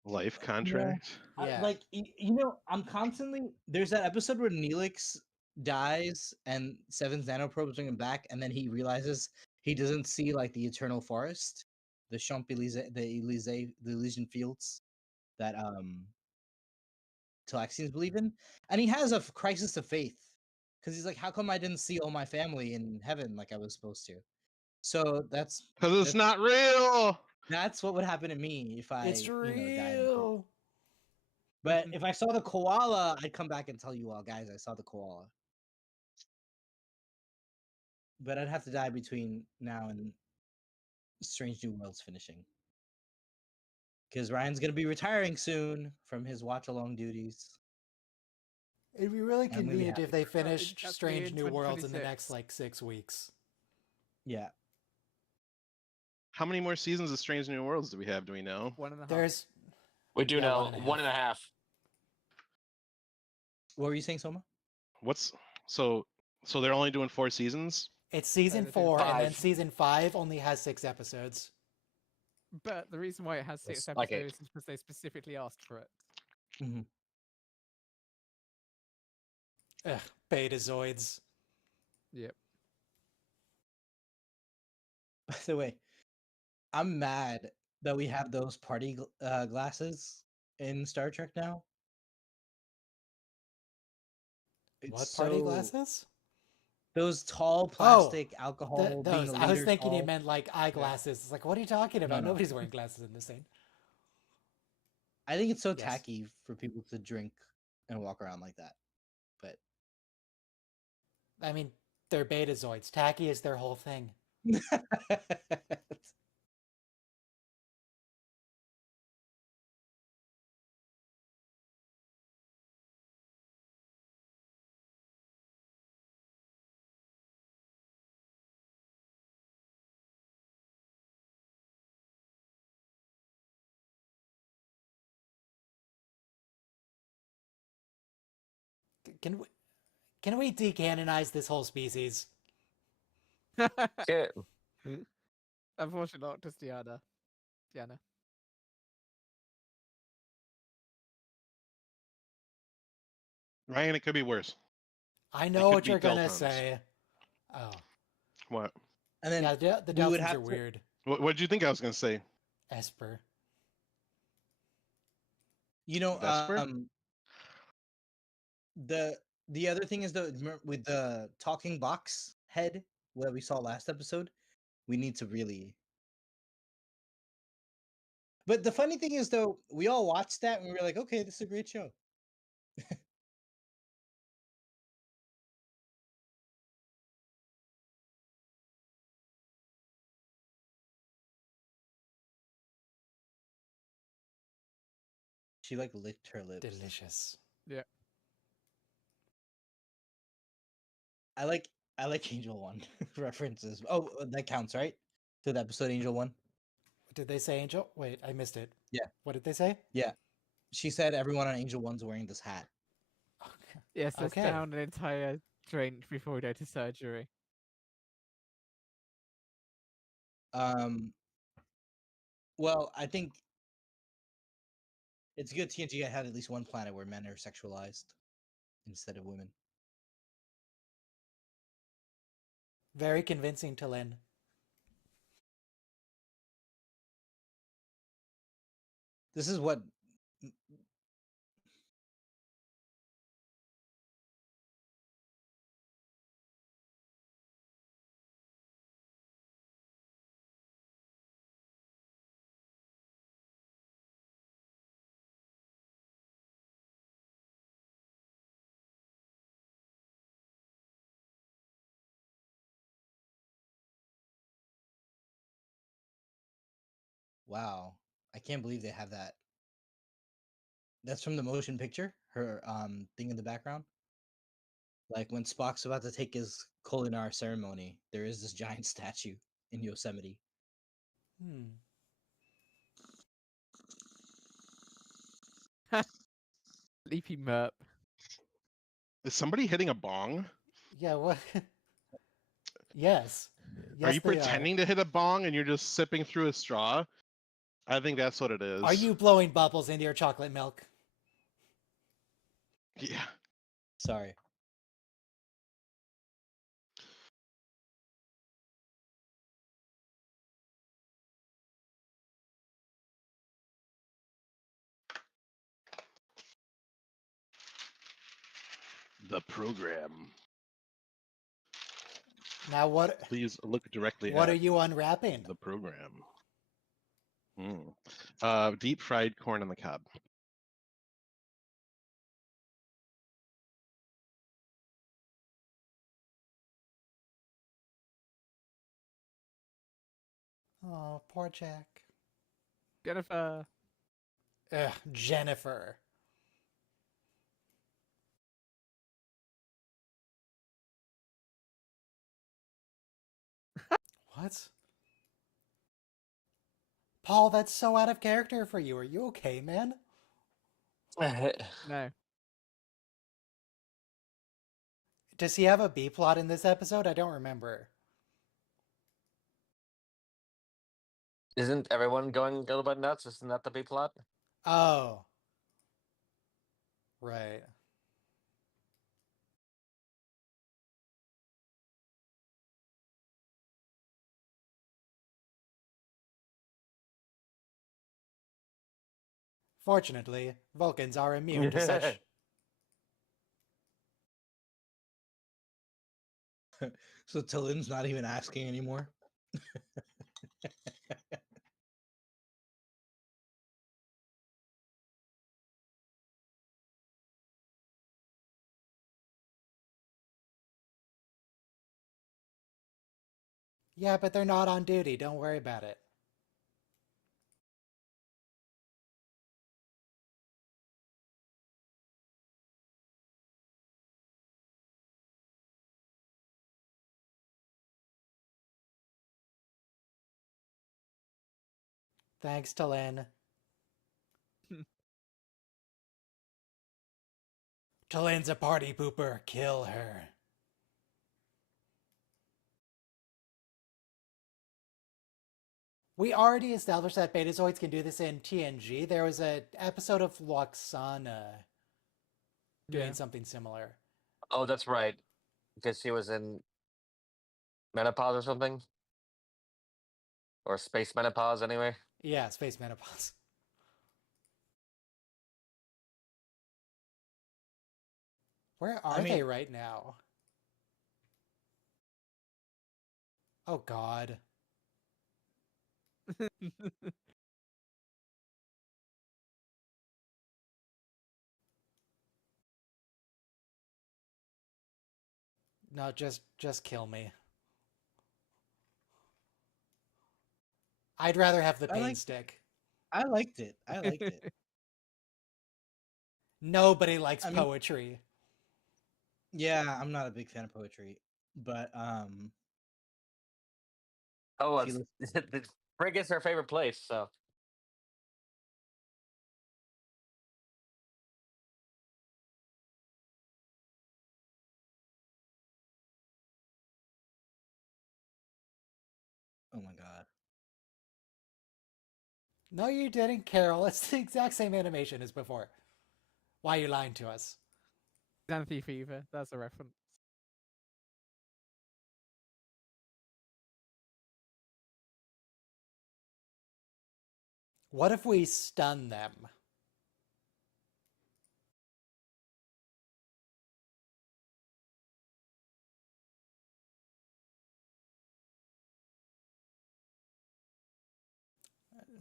Life Yeah. contract. Yeah. Like you know, I'm constantly there's that episode where Neelix dies and Seven's nanoprobes bring him back, and then he realizes he doesn't see like the eternal forest, the Champs Elysees, the Elysian fields that Talaxians believe in, and he has a crisis of faith because he's like, how come I didn't see all my family in heaven like I was supposed to? So Because it's not real. that's what would happen to me if I It's died. In prison. real. But if I saw the koala, I'd come back and tell you all, guys, I saw the koala. But I'd have to die between now and Strange New Worlds finishing. Because Ryan's going to be retiring soon from his watch-along duties. It'd be really I'm gonna be convenient happy if they for him. finished That's me Strange in New Worlds in the next 2026. like 6 weeks. Yeah. How many more seasons of Strange New Worlds do we have? Do we know? 1.5. There's We do Yeah, know 1.5. 1.5. What were you saying, Soma? What's so they're only doing 4 seasons? it's season they're doing 4, and then 5. season 5 only has 6 episodes. But the reason why it has 6 It's like episodes is because they specifically asked for it. Mm-hmm. Ugh, Betazoids. Yep. By the way, I'm mad that we have those party glasses in Star Trek now. It's What party so- glasses? Those tall plastic alcohol. being Those. a I was liter thinking you tall. meant like eyeglasses. It's like, what are you talking about? no. Nobody's wearing glasses in this thing. I think it's so Yes. tacky for people to drink and walk around like that. But I mean, they're Betazoids. Tacky is their whole thing. Can we decanonize this whole species? Yeah. Unfortunately not, just Diana. Ryan, it could be worse. I They know could what be you're gonna Deltons. say. Oh, What? and then yeah, the we would Deltons have are to- weird. What did you think I was gonna say? Esper. you know, Vesper? the other thing is with the talking box head that we saw last episode, we need to really. But the funny thing is, though, we all watched that and we were like, okay, this is a great show. She like licked her lips. Delicious. Yeah. I like Angel One references. Oh, that counts, right? To the episode Angel One. Did they say Angel? Wait, I missed it. Yeah. What did they say? Yeah, she said everyone on Angel One's wearing this hat. Yes, let's Okay. down an entire drink before we go to surgery. Well, I think it's good TNG had at least one planet where men are sexualized instead of women. Very convincing to Lynn. This is what Wow. I can't believe they have that. That's from the motion picture, her thing in the background. Like when Spock's about to take his Kolinar ceremony, there is this giant statue in Yosemite. Hmm. Leapy Merp. Is somebody hitting a bong? Yeah, what? Yes. Are Yes, you they pretending to hit a bong and you're just sipping through a straw? I think that's what it is. Are you blowing bubbles into your chocolate milk? Yeah. Sorry. The program. Now what? Please look directly What at are you unwrapping? the program. Deep fried corn on the cob. Oh, poor Jack. Jennifer. Ugh, Jennifer. What? Paul, that's so out of character for you. Are you okay, man? No. Does he have a B plot in this episode? I don't remember. Isn't everyone going a little bit nuts? Isn't that the B plot? Oh. Right. Fortunately, Vulcans are immune to such. So Talin's not even asking anymore. Yeah, but they're not on duty. Don't worry about it. Thanks, Talin. Talin's a party pooper. Kill her. We already established that Betazoids can do this in TNG. There was an episode of Loxana doing Yeah. something similar. Oh, that's right. Because she was in menopause or something? Or space menopause, anyway? Yeah, space menopause. Where are they right now? Oh, God. No, just kill me. I'd rather have the pain stick. I liked it. I liked it. Nobody likes I mean- poetry. Yeah, I'm not a big fan of poetry, but Oh, She it's, the Brig is her favorite place, so. oh my god. No, you didn't, Carol. It's the exact same animation as before. Why are you lying to us? Xanthe Fever. That's a reference. What if we stun them?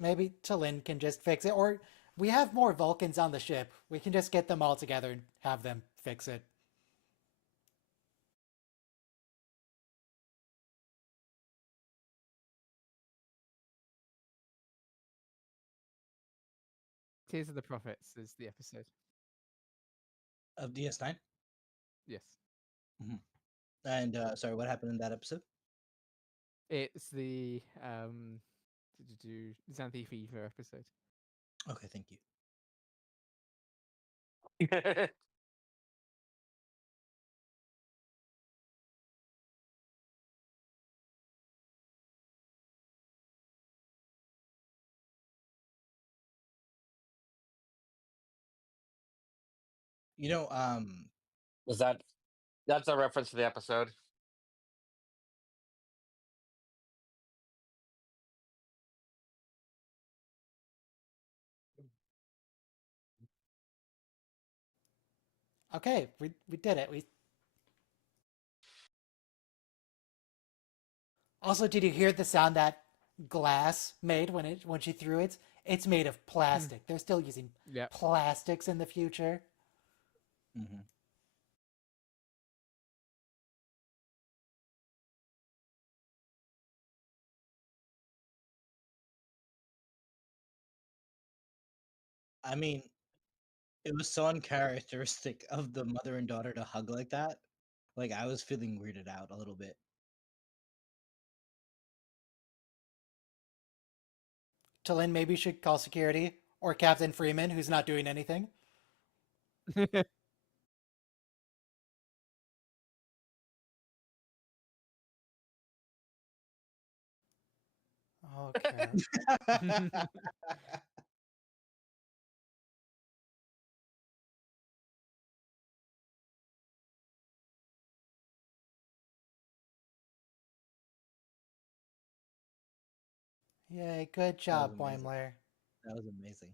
Maybe Talin can just fix it, or we have more Vulcans on the ship. We can just get them all together and have them fix it. Tears of the Prophets is the episode. Of DS9. Yes. And sorry, what happened in that episode? It's the Xanthi Fever episode. Okay, thank you. You know, Was that's a reference to the episode? Okay, we did it. We also, did you hear the sound that glass made when she threw it? It's made of plastic. They're still using Yep. plastics in the future. mhm. I mean, it was so uncharacteristic of the mother and daughter to hug like that. Like I was feeling weirded out a little bit. Talin maybe should call security or Captain Freeman, who's not doing anything. Okay. Yay, good job, amazing. Boimler. That was amazing.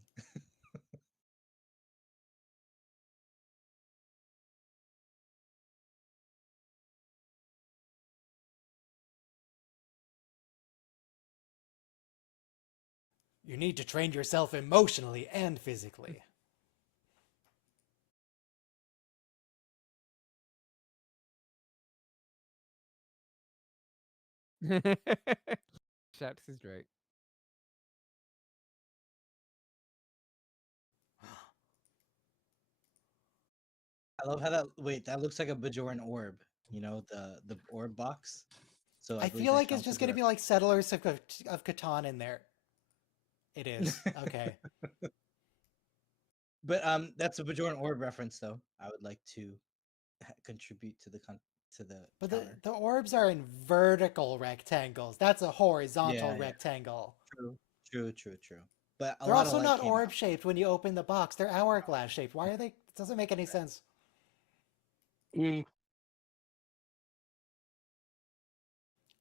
You need to train yourself emotionally and physically. Shax is great. I love how that. Wait, that looks like a Bajoran orb. You know the orb box. So I believe feel that like it's counts just as going a to be like Settlers of Catan in there. It is. Okay. But that's a Bajoran orb reference, though. I would like to contribute to the But counter. the orbs are in vertical rectangles. That's a horizontal Yeah. rectangle. True. But a They're lot of also light not came orb out. shaped when you open the box. They're hourglass shaped. Why are they? It doesn't make any sense.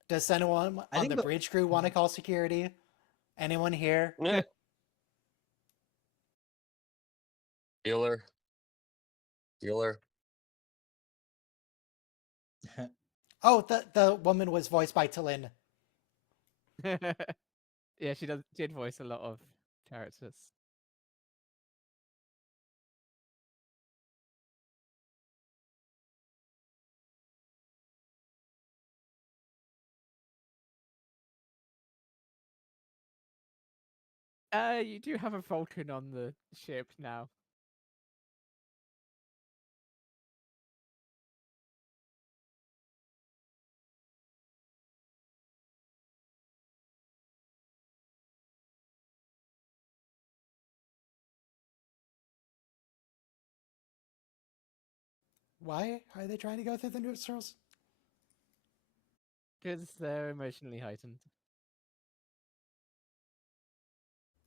Does anyone I on think the the- bridge crew want to call security? Anyone here? Yeah. Bueller. Oh, the woman was voiced by Talin. Yeah, she did voice a lot of characters. You do have a Vulcan on the ship now. Why are they trying to go through the neutrals? Because they're emotionally heightened.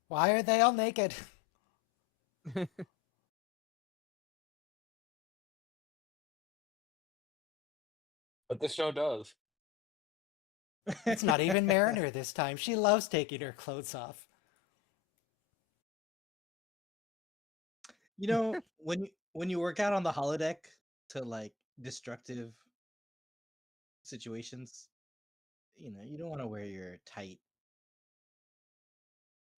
Why are they all naked? But the show does. It's not even Mariner this time. She loves taking her clothes off. You know, when you work out on the holodeck to like destructive situations, you know, you don't want to wear your tight.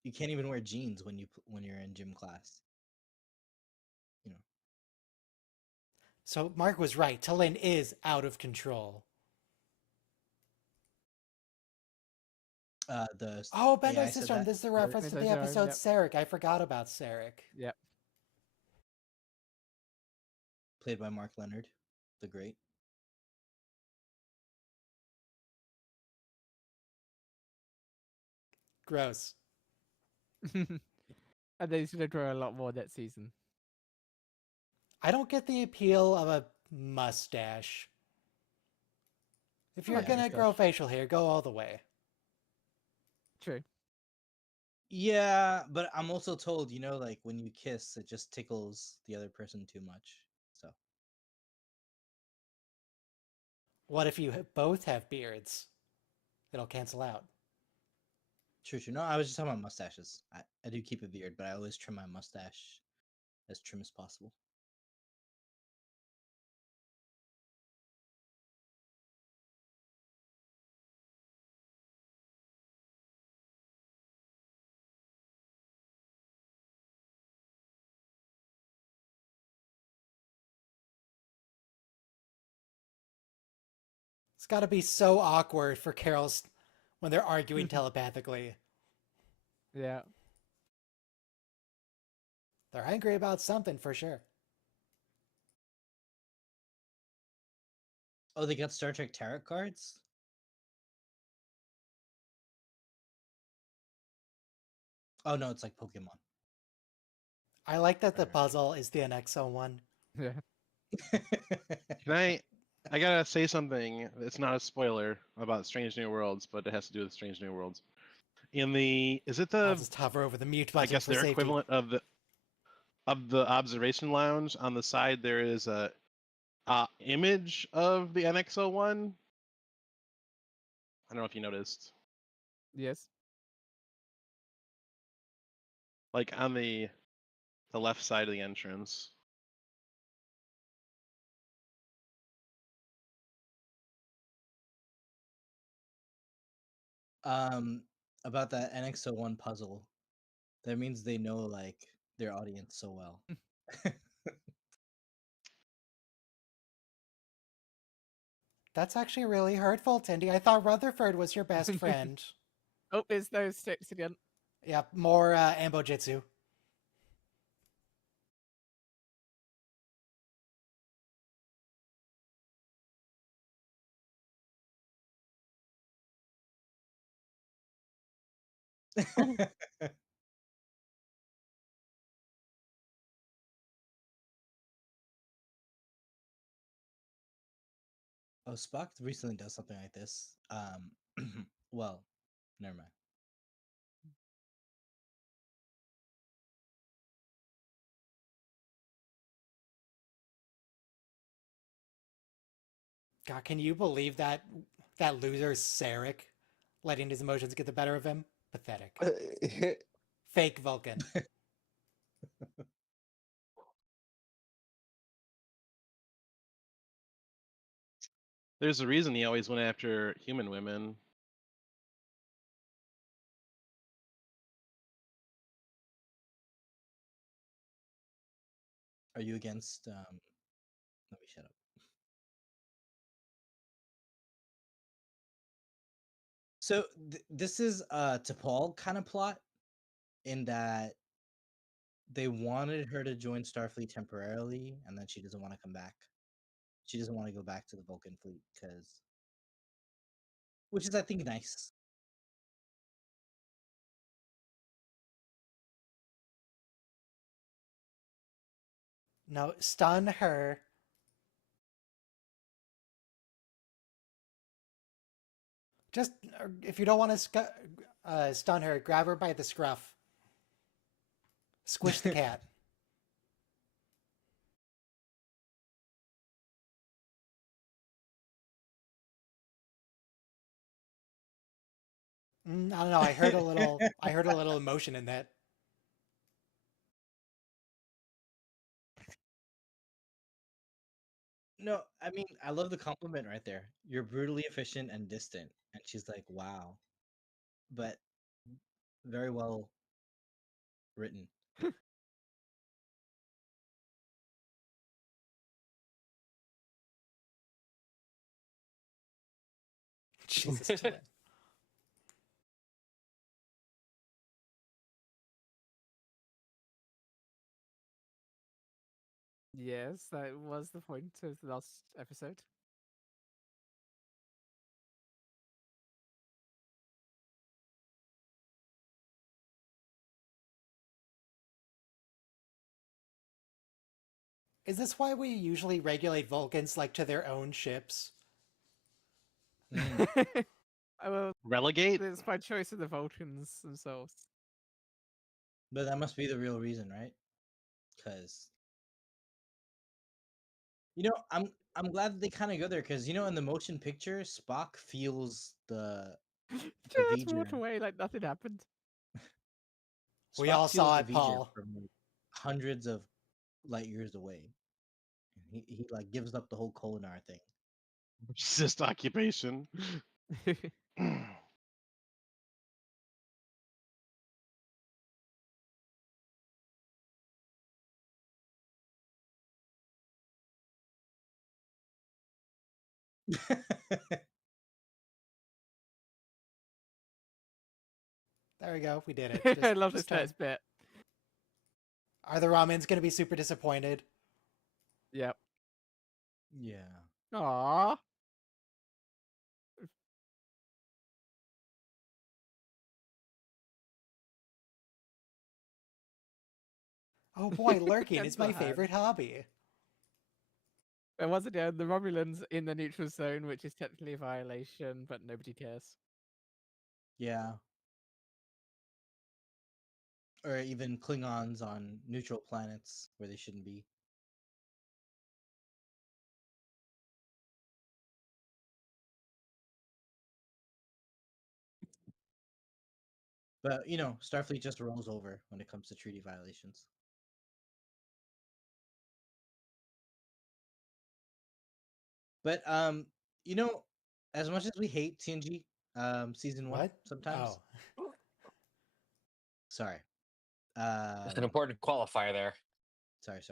You can't even wear jeans when you're in gym class. You know. So Mark was right. Talin is out of control. The Oh, AI Bendo said System. that. This is a reference to the Bendo, episode yep. Sarek. I forgot about Sarek. Yep. Played by Mark Leonard, the great. Gross. And they should have grown a lot more that season. I don't get the appeal of a mustache. If you're yeah, gonna mustache. grow facial hair, go all the way. True. Yeah, but I'm also told, like when you kiss, it just tickles the other person too much. So What if you both have beards? It'll cancel out. true. No, I was just talking about mustaches. I do keep a beard, but I always trim my mustache as trim as possible. It's gotta be so awkward for Carol's when they're arguing telepathically. Yeah. They're angry about something for sure. Oh, they got Star Trek tarot cards? Oh no, it's like Pokemon. I like that the Right. puzzle is the Anexo one. Yeah. Can I gotta say something. It's not a spoiler about Strange New Worlds, but it has to do with Strange New Worlds. Is it I'll the just hover over the mute I button guess for their safety. equivalent of the observation lounge on the side? There is a image of the NX-01. I don't know if you noticed. Yes. Like on the left side of the entrance. About that NX01 puzzle. That means they know like their audience so well. That's actually really hurtful, Tindy. I thought Rutherford was your best friend. Oh, there's those sticks again. Yeah, more Ambojitsu. Oh, Spock recently does something like this. Well, never mind. God, can you believe that loser Sarek letting his emotions get the better of him? Pathetic. Fake Vulcan. There's a reason he always went after human women. Are you against let me shut up. So this is a T'Pol kind of plot in that they wanted her to join Starfleet temporarily, and then she doesn't want to come back. She doesn't want to go back to the Vulcan fleet which is, I think, nice. No, stun her. Just, if you don't want to stun her, grab her by the scruff. Squish the cat. I don't know. I heard a little emotion in that. No, I mean, I love the compliment right there. You're brutally efficient and distant. And she's like, wow. But very well written. Jesus. Yes, that was the point of the last episode. Is this why we usually regulate Vulcans like to their own ships? Well, Relegate? it's by choice of the Vulcans themselves. But that must be the real reason, right? Because I'm glad that they kind of go there because in the motion picture, Spock feels the Just walk V'ger. away like nothing happened. We Spock all feels saw the it, V'ger Paul. from like, hundreds of light years away. And he like gives up the whole Kolinar thing. Cyst occupation. There we go. We did it. I love this just time. next bit. Are the Ramens going to be super disappointed? Yep. Yeah. Aww. Oh boy, lurking That's is my not hard. favorite hobby. And once again, the Romulans in the neutral zone, which is technically a violation, but nobody cares. Yeah. Or even Klingons on neutral planets where they shouldn't be. But Starfleet just rolls over when it comes to treaty violations. But as much as we hate TNG season 1 What? sometimes. Oh. Sorry. There's an important qualifier there. Sorry.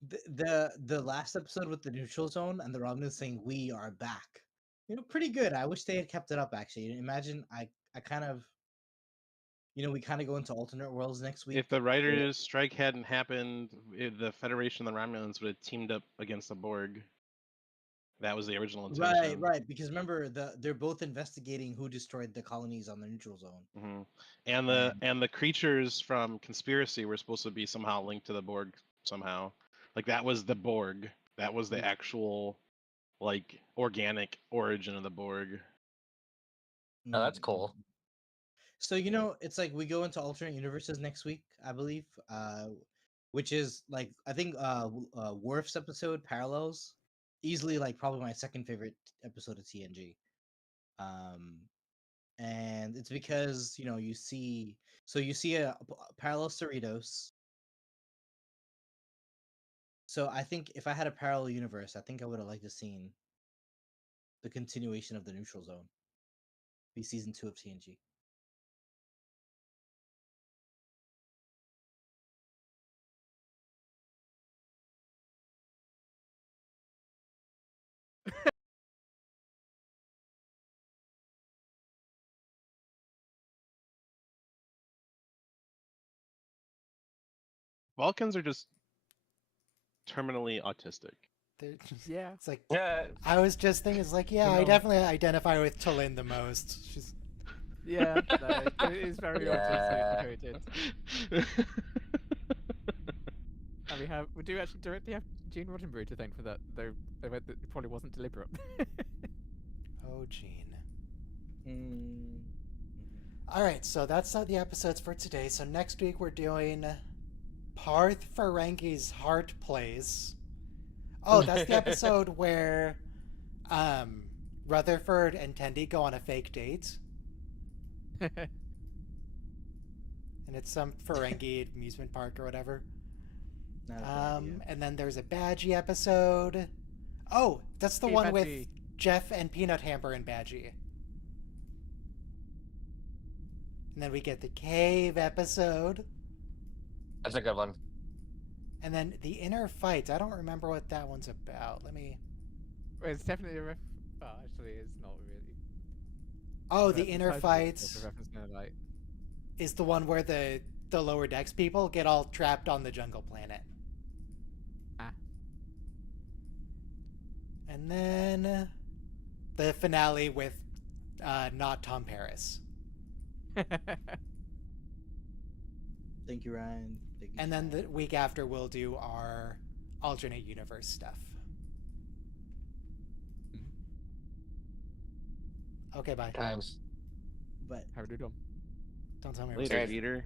the last episode with the neutral zone and the Romulans saying we are back. Pretty good. I wish they had kept it up actually. Imagine I kind of we kind of go into alternate worlds next week. If the writers' strike hadn't happened, the Federation and the Romulans would have teamed up against the Borg. That was the original intention. Right. Because remember, they're both investigating who destroyed the colonies on the neutral zone. Mm-hmm. And the creatures from Conspiracy were supposed to be somehow linked to the Borg somehow. Like that was the Borg. That was the actual like organic origin of the Borg. Oh, that's cool. So it's like we go into alternate universes next week, I believe. Which is like I think Worf's episode Parallels, easily like probably my second favorite episode of TNG. And it's because you see a parallel Cerritos. So I think if I had a parallel universe, I think I would have liked to seen the continuation of the neutral zone. Be season 2 of TNG. Vulcans are just terminally autistic. Yeah. It's like, Yeah. I was just thinking, it's like, yeah, I definitely identify with T'Lyn the most. She's... Yeah, no, it is very autistic. And we do actually directly have Gene Roddenberry to thank for that, though it probably wasn't deliberate. Oh, Gene. All right, so that's the episodes for today. So next week we're doing Parth Ferengi's Heart Plays. Oh, that's the episode where Rutherford and Tendi go on a fake date. And it's some Ferengi amusement park or whatever. And then there's a Badgie episode. Oh, that's the Hey, one with Badgie. Jeff and Peanut Hamper and Badgie. And then we get the cave episode. That's a good one. And then the inner fight. I don't remember what that one's about. Let me... Well, it's definitely a actually, it's not really. Oh, the But inner besides fight the reference to, like, is the one where the lower decks people get all trapped on the jungle planet. And then the finale with not Tom Paris. Thank you, Ryan. Thank you, And then Sean. the week after, we'll do our alternate universe stuff. Okay, bye. Times. But How do you do? Don't tell me Later, what to do. Peter.